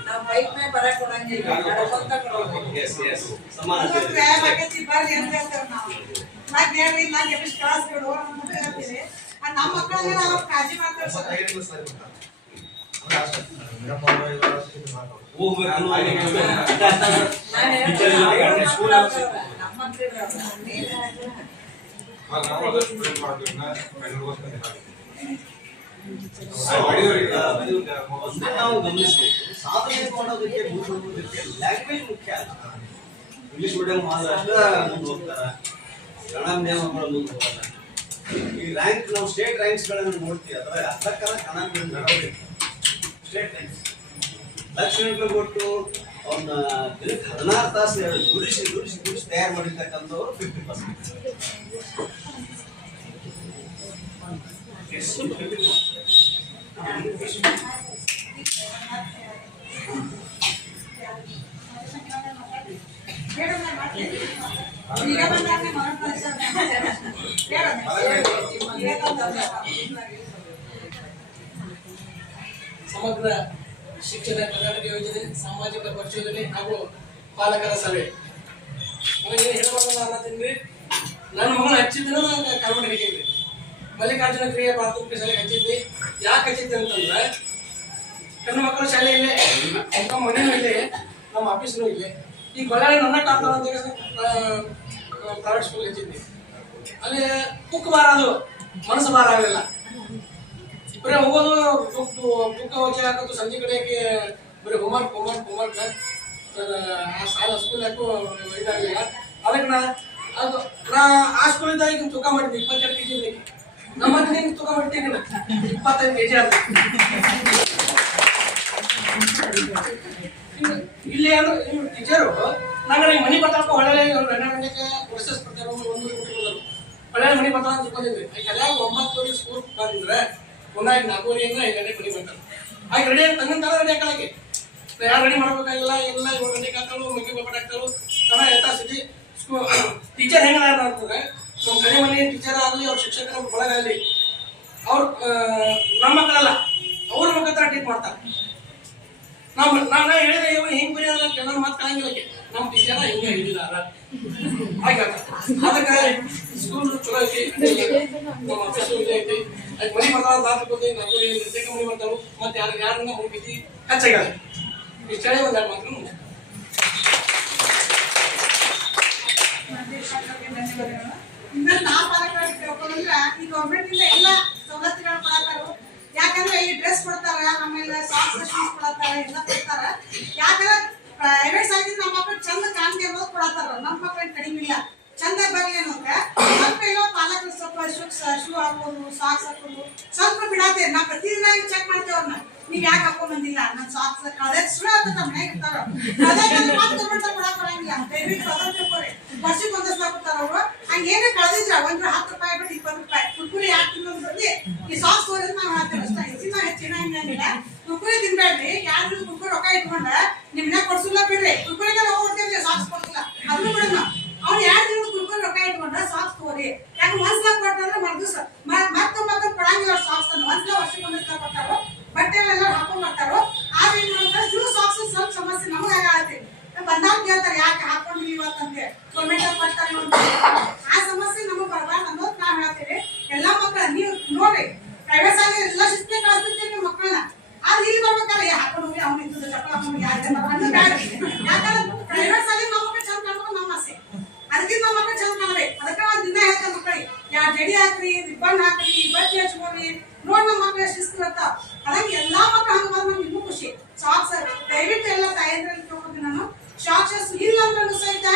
ನಾವು ಬೈಕ್ ಮೇಲೆ ಬರಕ್ ಕೊಡಂಗಿಲ್ಲ, ನಡ್ಕೊಂತ ಕೊಡೋದು. ಸಮಾನತೆ ವ್ಯಾಯಾಮ ಆಗೈತಿ ಬರ್ರಿ ಅಂತ ಹೇಳ್ತಾರೆ ನಾವು. ನಾಕ್ ಹೇಳ್ರಿ ನಾಕ್ ಎಷ್ಟ್ ಕ್ಲಾಸ್ಗಳು ಅಂತ ಹೇಳ್ತೀವಿ. ನಮ್ಮ ಮಕ್ಕಳನ್ನ ನಾವು ಕಾಳಜಿ ಮಾಡ್ತಾರೆ ಸರ್. ಹೋಗ್ಬೇಕು ಅನ್ನೋ ನಾನು ಹೇಳ್ತೀನಿ, ಸ್ಕೂಲ್ ನಮ್ಮ ಮಕ್ಳಿದ್ರಲ್ಲ, ನೀನು ಒಂದೇ ನಾವು ಗಮನಿಸಬೇಕು, ಸಾಧನೆ ಮಾಡೋದಕ್ಕೆ ಮುಂದುವರಿಯೋದಕ್ಕೆ ಲ್ಯಾಂಗ್ವೇಜ್ ಮುಖ್ಯ ಅಲ್ಲ. ಇಂಗ್ಲಿಷ್ ಮೀಡಿಯಂ ಮಾತ್ರ ಮುಂದೆ ಹೋಗ್ತಾರ, ಕನ್ನಡ ಮೀಡಿಯಂ ಮಕ್ಕಳು ಮುಂದೆ ಹೋಗಲ್ಲ. ಈ ರ್ಯಾಂಕ್ ನಾವು ಸ್ಟೇಟ್ ರ್ಯಾಂಕ್ಸ್ಗಳನ್ನು ನೋಡ್ತೀವಿ, ಅದರ ಅರ್ಧಕ್ಕಲ್ಲ ಕನ್ನಡ ಮೀಡಿಯಂ ನಡವಳಿಕೆ ಸ್ಟೇಟ್ ರ್ಯಾಂಕ್ಸ್ ಲಕ್ಷಣಗಳು ಕೊಟ್ಟು ಅವನ್ನ ದಿನಕ್ಕೆ 16 ತಾಸು ದುಡಿಸಿ ತಯಾರು ಮಾಡಿರ್ತಕ್ಕಂಥವ್ರು 50%. ಈಗ ಬಂದಾನೆ ಮಾಡ್ತಾರೆ ಸರ್. ಸಮಗ್ರ ಶಿಕ್ಷಣ ಕರ್ನಾಟಕ ಯೋಜನೆ, ಸಾಮಾಜಿಕ ಪರಿಶೋಧನೆ ಹಾಗೂ ಪಾಲಕರ ಸಭೆ. ನನಗೆ ಹೇಳಬಲ್ಲ ಅನ್ನತ್ತೀನಿ, ನನ್ನ ಮಗಳು ಹಚ್ಚಿದ್ರೆ ನಾನು ಕರ್ಕೊಂಡು ಹಿಡಿತೀನಿ. ಮಲ್ಲಿಕಾರ್ಜುನ ಕ್ರಿಯೆ ಪ್ರಾಥಮಿಕ ಶಾಲೆಗೆ ಹಚ್ಚಿದ್ವಿ. ಯಾಕೆ ಹಚ್ಚಿದ್ದೆ ಅಂತಂದ್ರೆ ಹೆಣ್ಣು ಮಕ್ಕಳ ಶಾಲೆಯಲ್ಲೇ ನಮ್ಮ ಮನೆಯೂ ಇದೆ, ನಮ್ಮ ಆಫೀಸ್ನೂ ಇದೆ. ಈಗ ಬಳ್ಳಾರಿ ನನ್ನ ಕಾಡ್ತಾವ ಅಂತ ಪ್ರೈವೇಟ್ ಸ್ಕೂಲ್ ಹಚ್ಚಿದ್ವಿ. ಅಲ್ಲಿ ಬುಕ್ ಭಾರ, ಅದು ಮನಸ್ಸು ಭಾರ ಆಗಲಿಲ್ಲ. ಬರೀ ಹೋಗೋದು ಬುಕ್ ಓಚೆ ಹಾಕೋದು, ಸಂಜೆ ಕಡೆಗೆ ಬರೀ ಹೋಮ್ವರ್ಕ್ ಆ ಸಾಲ ಸ್ಕೂಲ್ ಯಾಕೋ ಇದಾಗಲಿಲ್ಲ. ಅದಕ್ಕೆ ನಾ ಆ ಸ್ಕೂಲಿಂದ ಈಗ ತೂಕ ಮಾಡಿದ್ವಿ 22 kg ಇರಲಿಕ್ಕೆ. ನಮ್ಮ ಮನೆಗೆ ತೂಕ ಮಾಡ್ತೀನಿ 25 kg ಆದ. ಇಲ್ಲಿ ಅಂದ್ರೆ ಟೀಚರು ನಂಗೆ ಮನೆ ಬರ್ತಾರಪ್ಪ ಹೊಳೆ 12 ಗಂಟೆಗೆ ಪ್ರೊಸೆಸ್ ಬರ್ತಾರೆ, 1 ಕಿಲೋಮೀಟರ್ ಹೊಳೆ ಮನೆ ಬರ್ತಾರ ಅಂತ ತಿಳ್ಕೊಂಡಿದ್ವಿ. ಎಲ್ಲ 9 ಸ್ಕೂಲ್ ಬಂದ್ರೆ ಪುನಃ 4 5 ಗಂಟೆ ಮನೆ ಬರ್ತಾರೆ. ಆಗ ರೆಡಿ ತಂಗಂತಾರ ರೆಡಿ ಹಾಕಲಾಗೆ ಯಾರು ರೆಡಿ ಮಾಡ್ಬೇಕಾಗಿಲ್ಲ. ಎಲ್ಲ 7 ಗಂಟೆಗೆ ಹಾಕಲು ಮುಗಿ ಬಬ್ಬಟ್ ಹಾಕ್ತಾಳು. ತನ ಯಥಾಸ್ಥಿತಿ ಟೀಚರ್ ಹೆಂಗ ಅಂತಂದ್ರೆ ನಮ್ಮ ಕಡೆ ಮನೆ ಟೀಚರ್ ಆಗಲಿ, ಅವ್ರ ಶಿಕ್ಷಕರ ಒಳಗಾಗಲಿ, ಅವ್ರು ನಮ್ಮ ಮಕ್ಕಳಲ್ಲ ಅವ್ರ ಮಕ್ಕಳ ಹತ್ರ ಟ್ರೀಟ್ ಮಾಡ್ತಾರೆ. ನಾನು ಹೇಳಿದೆ ಇವ ಹಿಂಗ್ ಬರೆಯೋಲ್ಲ, ಕೆಲವ್ರ ಮಾತು ಕಳಂಗಿಲ್ಲಕ್ಕೆ ನಮ್ಮ ಟೀಚರ್ ಹಿಂಗೆ ಹೇಳಿದಾರ ಹಾಗಾಗ. ಅದಕ್ಕೆ ಸ್ಕೂಲ್ ಚಲೋ ಐತಿ, ನಮ್ಮ ಆಫೀಸು ಇದೆ ಐತಿ. ಅದು ಮನೆ ಬರ್ತಾವ ದಾತ್ರ ಬಂದು 4 ಗಂಟೆಗೆ ಮನೆ ಬರ್ತಾವು. ಮತ್ತೆ ಯಾರನ್ನ ಹೋಗಿದ್ದಿ ಹೆಚ್ಚಾಗ್ಯಾರ. ಇಷ್ಟು ಹೇಳಿ ಒಂದು 2 ಮಾತು ಮುಂದೆ. ಇನ್ನೊಂದು ನಾ ಪಾಲಕರಾಗಿ ಕೇಳ್ಕೊಂಡ್ರೆ ಈ ಗೌರ್ಮೆಂಟ್ ಇಂದ ಎಲ್ಲ ಸವಲತ್ತುಗಳು ಕೊಡತ್ತಾರ. ಯಾಕಂದ್ರೆ ಈ ಡ್ರೆಸ್ ಕೊಡ್ತಾರ, ಆಮೇಲೆ ಸಾಕ್ಸ್ ಶೂಸ್ ಕೊಡತ್ತಾರ, ಎಲ್ಲ ಕೊಡ್ತಾರ. ಯಾಕಂದ್ರೆ ಪ್ರೈವೇಟ್ ಆಗಿದ್ರೆ ನಮ್ಮ ಮಕ್ಕಳು ಚಂದ ಕಾಣ್ತಿ ಅನ್ನೋದು ಕೊಡತ್ತಾರ. ನಮ್ಮ ಮಕ್ಕಳು ಕಡಿಮೆ ಇಲ್ಲ, ಚಂದ ಬರ್ಲಿ ಅನ್ನೋಕೆ ಸ್ವಲ್ಪ ಏನೋ ಪಾಲಕರು ಸ್ವಲ್ಪ ಶೂ ಹಾಕೋದು, ಸಾಕ್ಸ್ ಹಾಕೋದು ಸ್ವಲ್ಪ ಬಿಡಾತೇವೆ. ನಾ ಪ್ರತಿದಿನ ಚೆಕ್ ಮಾಡ್ತೇವೆ ಅವ್ರನ್ನ, ನೀವ್ ಯಾಕೆ ಹಾಕೊಂಡ್ ಬಂದಿಲ್ಲ, ನನ್ನ ಸಾಕ್ಸ್ ಕಳೆದ್ ಸುಳ್ಳು ಅಂತ ನಮ್ಮ ಮನೆಗೆ ಇರ್ತಾರ. ಮತ್ತೆ ಕೊಡಕ್ ಬರಂಗಿಲ್ಲ, ದಯವಿಟ್ಟು ಅದನ್ನ ತಿಳ್ಕೊರಿ. ವರ್ಷಕ್ಕೆ ಒಂದಷ್ಟು ಕೊಡ್ತಾರ ಅವರು. ಹಂಗೇನೇ ಕಳೆದಿದ್ರ ಒಂದು 10 ರೂಪಾಯಿ ಬಿಟ್ಟು 20 ರೂಪಾಯಿ ಕುರ್ಕುರಿ ಯಾಕೆ ತಿನ್ನೋದ್ರಲ್ಲಿ ಈ ಸಾಕ್ಸ್ ತೋರಿದ್ರೆ ನಾವು ಹಾಕ್ತೇವೆ ಅಷ್ಟೇ. ಹೆಚ್ಚಿನ ಹಿಂಗಿಲ್ಲ. ಕುರ್ಕುರಿ ತಿನ್ಬೇಡ್ರಿ. ಯಾರು ಕುರ್ಕುರಿ ರೊಕ್ಕ ಇಟ್ಕೊಂಡ ನಿಮ್ನ ಕೊಡ್ಸಿಲ್ಲ ಬಿಡ್ರಿ. ಕುರ್ಕುರಿಗೆಲ್ಲ ಹೋಗ್ಬಿಡ್ತೇವ್ರಿ, ಸಾಕ್ಸ್ ಕೊಡ್ತಿಲ್ಲ ಅದನ್ನು ಬಿಡೋಣ. ಅವ್ನು 2 ದಿನ ಕುರ್ಕುರಿ ರೊಕ್ಕ ಇಟ್ಕೊಂಡ್ರ ಸಾಕ್ಸ್ ತಗೋರಿ. ಯಾಕೆ ಒಂದ್ಸಲ ಕೊಟ್ಟಂದ್ರೆ ಮರ್ದಿವ್ಸ ಮತ್ತೆ ಕೊಡಂಗಿಲ್ಲ ಸಾಕ್ಸ್ ಅನ್ನು. ಒಂದ್ಸಲ ವರ್ಷಕ್ಕೆ ಒಂದಷ್ಟು ಕೊಡ್ತಾರೋ, ಬಟ್ಟೆ ಎಲ್ಲ ಹಾಕೊಂಡ್ ಬರ್ತಾರೋ. ಆದ್ರೆ ಏನ್ ಮಾಡ್ತಾರೆ, ಶೂ ಸಾಕ್ಸ್ ಸ್ವಲ್ಪ ಸಮಸ್ಯೆ ನಮಗೆ ಆಗತ್ತೆ. ಬಂದಾಗ ಕೇಳ್ತಾರೆ ಯಾಕೆ ಹಾಕೊಂಡ್ರಿ ಇವತ್ತಂತೆ, ಗೌರ್ಮೆಂಟ್ ಕೊಡ್ತಾರೆ ಆ ಸಮಸ್ಯೆ ನಮಗೆ ಬರಬಾರ್ದು ಅನ್ನೋದು ನಾವ್ ಹೇಳ್ತೇವೆ. ಎಲ್ಲಾ ಮಕ್ಕಳ ನೀವು ನೋಡ್ರಿ, ಪ್ರೈವೇಟ್ ಆಗಿ ಎಲ್ಲ ಶಿಸ್ತಿ ಕಳಿಸ್ತಿರ್ತೀವಿ ನಿಮ್ಮ ಮಕ್ಕಳನ್ನ. ಆದ್ರೆ ಇಲ್ಲಿ ಬರ್ಬೇಕಾದ್ರೆ ಹಾಕೊಂಡು ಹೋಗಿ ಅವ್ನು ಇದ್ದು ಚಪ್ಪಲ್ ಹಾಕೊಂಡು ಯಾಕಂದ್ರೆ ಪ್ರೈವೇಟ್ ಆಗಿ ನಮ್ಮ ಮಕ್ಕಳು ಚಂದ ಕಾಣ್ಬೇಕು ನಮ್ಮ ಆಸೆ. ಅದಕ್ಕಿಂತ ನಮ್ಮ ಮಕ್ಕಳು ಚಂದ ಕಾಣ್ಬೇಕು. ಅದಕ್ಕೆ ಒಂದ್ ದಿನ ಹೇಳ್ತಾರೆ ಮಕ್ಕಳಿಗೆ, ಜಡಿ ಹಾಕ್ರಿ, ರಿಬ್ಬನ್ ಹಾಕ್ರಿ, ಬಟ್ಟೆ ಹಚ್ಕೊಡ್ರಿ. ನೋಡ್ ನಮ್ಮ ಮಕ್ಕಳು ಶಿಸ್ತು ಇರ್ತಾವ. ಅದಂಗೆ ಎಲ್ಲಾ ಮಕ್ಕಳು ಹಂಗ ಬಂದ್ ನಮ್ಗೆ ಇನ್ನೂ ಖುಷಿ. ಸಾಕ್ಸ್ ದಯವಿಟ್ಟು ಎಲ್ಲ ತಾಯಂದ್ರಲ್ಲಿ ತಗೊಂಡು ನಾನು ಸಾಕ್ಸ್ ಇಲ್ಲ ಅಂದ್ರೂ ಸಹಿತ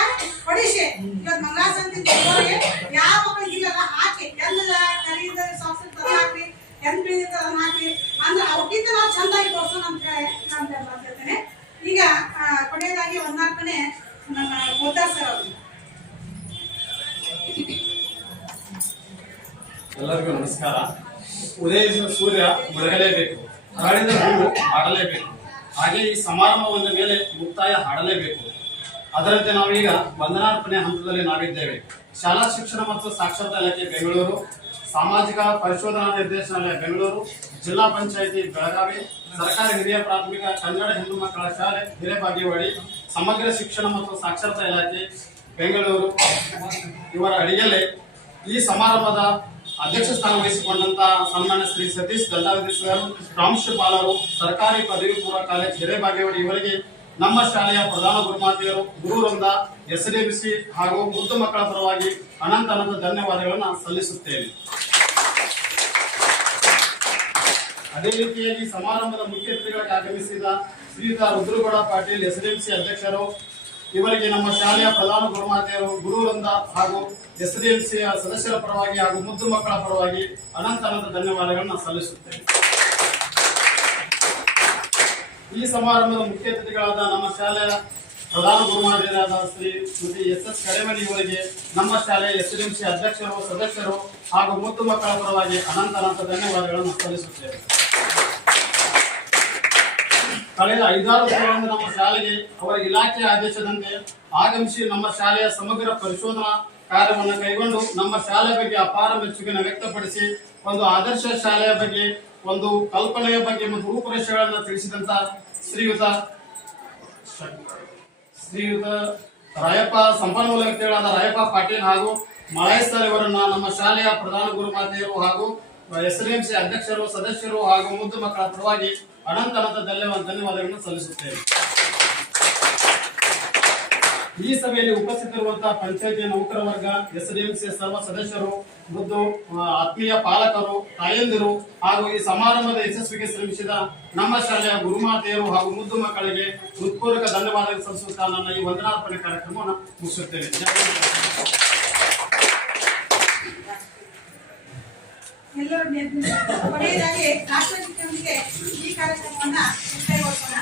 ಹೊಡಿಸಿ. ಇವತ್ತು ಮಂಗಳಾಸಂತಿ ಯಾವ ಮಕ್ಕಳಿಗೆ ಇಲ್ಲಲ್ಲ ಹಾಕಿ, ಎಲ್ಲ ಖರೀದ ಸಾಕ್ಸ್ ಹಾಕ್ರಿ, ಎಂತ ಬೀಳಿದ ಹಾಕಿ ಅಂದ್ರೆ ಅವಕ್ಕಿಂತ ನಾವು ಚಂದಾಗಿ ತೋರ್ಸೋಣ ಅಂತ ಹೇಳಿ ನಾನು ಮಾತಾಡ್ತೇನೆ. ಈಗ ಕೊನೆಯದಾಗಿ 14ನೇ ನಮ್ಮ ಪೋತಾರ್ ಸರ್ ಅವರು. ಎಲ್ಲ ಎಲ್ಲರಿಗೂ ನಮಸ್ಕಾರ. ಉದಯಿಸಿದ ಸೂರ್ಯ ಮುಳುಗಲೇಬೇಕು, ಅರಳಿದ ಹೂವು ಹಾಡಲೇಬೇಕು, ಹಾಗೆ ಈ ಸಮಾರಂಭದ ಮೇಲೆ ಮುಕ್ತಾಯ ಹಾಡಲೇಬೇಕು. ಅದರಂತೆ ನಾವೀಗ ವಂದನಾರ್ಪಣೆ ಹಂತದಲ್ಲಿ ನಾವಿದ್ದೇವೆ. ಶಾಲಾ ಶಿಕ್ಷಣ ಮತ್ತು ಸಾಕ್ಷರತಾ ಇಲಾಖೆ ಬೆಂಗಳೂರು, ಸಾಮಾಜಿಕ ಪರಿಶೋಧನಾ ನಿರ್ದೇಶನಾಲಯ ಬೆಂಗಳೂರು, ಜಿಲ್ಲಾ ಪಂಚಾಯಿತಿ ಬೆಳಗಾವಿ, ಸರ್ಕಾರಿ ಹಿರಿಯ ಪ್ರಾಥಮಿಕ ಕನ್ನಡ ಹೆಣ್ಣು ಮಕ್ಕಳ ಶಾಲೆ ಹಿರೇಬಾಗೇವಾಡಿ, ಸಮಗ್ರ ಶಿಕ್ಷಣ ಮತ್ತು ಸಾಕ್ಷರತಾ ಇಲಾಖೆ ಬೆಂಗಳೂರು ಇವರ ಅಡಿಯಲ್ಲಿ ಈ ಸಮಾರಂಭದ ಅಧ್ಯಕ್ಷ ಸ್ಥಾನ ವಹಿಸಿಕೊಂಡಂತಹ ಸನ್ಮಾನ್ಯ ಶ್ರೀ ಸತೀಶ್ ದಂಡಾವತಿ ಸರ್, ಪ್ರಾಂಶುಪಾಲರು, ಸರ್ಕಾರಿ ಪದವಿ ಪೂರ್ವ ಕಾಲೇಜ್ ಹಿರೇಬಾಗೇವಾಡಿ ಇವರಿಗೆ ನಮ್ಮ ಶಾಲೆಯ ಪ್ರಧಾನ ಗುರುಮಾತೆಯರು, ಗುರುವೃಂದ, ಎಸ್ಡಿಎಂಸಿ ಹಾಗೂ ಮುದ್ದು ಮಕ್ಕಳ ಪರವಾಗಿ ಅನಂತ ಧನ್ಯವಾದಗಳನ್ನು ಸಲ್ಲಿಸುತ್ತೇನೆ. ಅದೇ ರೀತಿಯಾಗಿ ಸಮಾರಂಭದ ಮುಖ್ಯ ಅತಿಥಿಗಳಾಗಿ ಆಗಮಿಸಿದ ಶ್ರೀಯುತ ರುದ್ರಗೌಡ ಪಾಟೀಲ್, ಎಸ್ಡಿಎಂಸಿ ಅಧ್ಯಕ್ಷರು, ಇವರಿಗೆ ನಮ್ಮ ಶಾಲೆಯ ಪ್ರಧಾನ ಗುರುಮಾತೆಯರು, ಗುರುವೃಂದ ಹಾಗೂ ಎಸ್ಡಿಎಂಸಿಯ ಸದಸ್ಯರ ಪರವಾಗಿ ಹಾಗೂ ಮುದ್ದು ಮಕ್ಕಳ ಪರವಾಗಿ ಅನಂತ ಧನ್ಯವಾದಗಳನ್ನು ಸಲ್ಲಿಸುತ್ತೇನೆ. ಈ ಸಮಾರಂಭದ ಮುಖ್ಯ ಅತಿಥಿಗಳಾದ ನಮ್ಮ ಶಾಲೆಯ ಪ್ರಧಾನ ಗುರುಮಾತೆಯರಾದ ಶ್ರೀಮತಿ ಎಸ್ ಕಡೆಮನಿ ಇವರಿಗೆ ನಮ್ಮ ಶಾಲೆಯ ಎಸ್ಡಿಎಂಸಿ ಅಧ್ಯಕ್ಷರು, ಸದಸ್ಯರು ಹಾಗೂ ಮುದ್ದು ಮಕ್ಕಳ ಪರವಾಗಿ ಅನಂತ ಧನ್ಯವಾದಗಳನ್ನು ಸಲ್ಲಿಸುತ್ತೇವೆ. ಕಳೆದ 5-6 ವರ್ಷಗಳಿಂದ ನಮ್ಮ ಶಾಲೆಗೆ ಅವರ ಇಲಾಖೆಯ ಆದೇಶದಂತೆ ಆಗಮಿಸಿ ನಮ್ಮ ಶಾಲೆಯ ಸಮಗ್ರ ಪರಿಶೋಧನಾ ಕಾರ್ಯವನ್ನು ಕೈಗೊಂಡು ನಮ್ಮ ಶಾಲೆಯ ಬಗ್ಗೆ ಅಪಾರ ಮೆಚ್ಚುಗೆಯನ್ನು ವ್ಯಕ್ತಪಡಿಸಿ ಒಂದು ಆದರ್ಶ ಶಾಲೆಯ ಬಗ್ಗೆ, ಒಂದು ಕಲ್ಪನೆಯ ಬಗ್ಗೆ ಮತ್ತು ರೂಪುರೇಷೆಗಳನ್ನು ತಿಳಿಸಿದಂತ ಶ್ರೀಯುತ ರಾಯಪ್ಪ, ಸಂಪನ್ಮೂಲ ವ್ಯಕ್ತಿಗಳಾದ ರಾಯಪ್ಪ ಪಾಟೀಲ್ ಹಾಗೂ ಮಳೇಶ್ ಸರ್ ಇವರನ್ನ ನಮ್ಮ ಶಾಲೆಯ ಪ್ರಧಾನ ಗುರುಮಾತೆಯರು ಹಾಗೂ ಎಸ್ಡಿಎಂಸಿ ಅಧ್ಯಕ್ಷರು, ಸದಸ್ಯರು ಹಾಗೂ ಮುದ್ದು ಮಕ್ಕಳ ಪರವಾಗಿ ಅನಂತ ಧನ್ಯವಾದಗಳನ್ನು ಸಲ್ಲಿಸುತ್ತೇವೆ. ಈ ಸಭೆಯಲ್ಲಿ ಉಪಸ್ಥಿತರಿರುವಂತಹ ಪಂಚಾಯಿತಿಯ ನೌಕರ ವರ್ಗ, ಎಸ್ಡಿಎಂಸಿ ಸರ್ವ ಸದಸ್ಯರು, ಮುದ್ದು ಆತ್ಮೀಯ ಪಾಲಕರು, ತಾಯಂದಿರು ಹಾಗೂ ಈ ಸಮಾರಂಭದ ಯಶಸ್ವಿಗೆ ಶ್ರಮಿಸಿದ ನಮ್ಮ ಶಾಲೆಯ ಗುರುಮಾತೆಯರು ಹಾಗೂ ಮುದ್ದು ಮಕ್ಕಳಿಗೆ ಹೃತ್ಪೂರ್ವಕ ಧನ್ಯವಾದ ಸಲ್ಲಿಸುತ್ತಾ ನನ್ನ ಈ ವಂದನಾರ್ಪಣೆ ಕಾರ್ಯಕ್ರಮವನ್ನು ಮುಗಿಸುತ್ತೇನೆ. ಎಲ್ಲರೂ ಕೊನೆಯದಾಗಿ ರಾಷ್ಟ್ರಗೀತೆಯೊಂದಿಗೆ ಈ ಕಾರ್ಯಕ್ರಮವನ್ನ ಮುಕ್ತಾಯಗೊಳಿಸೋಣ.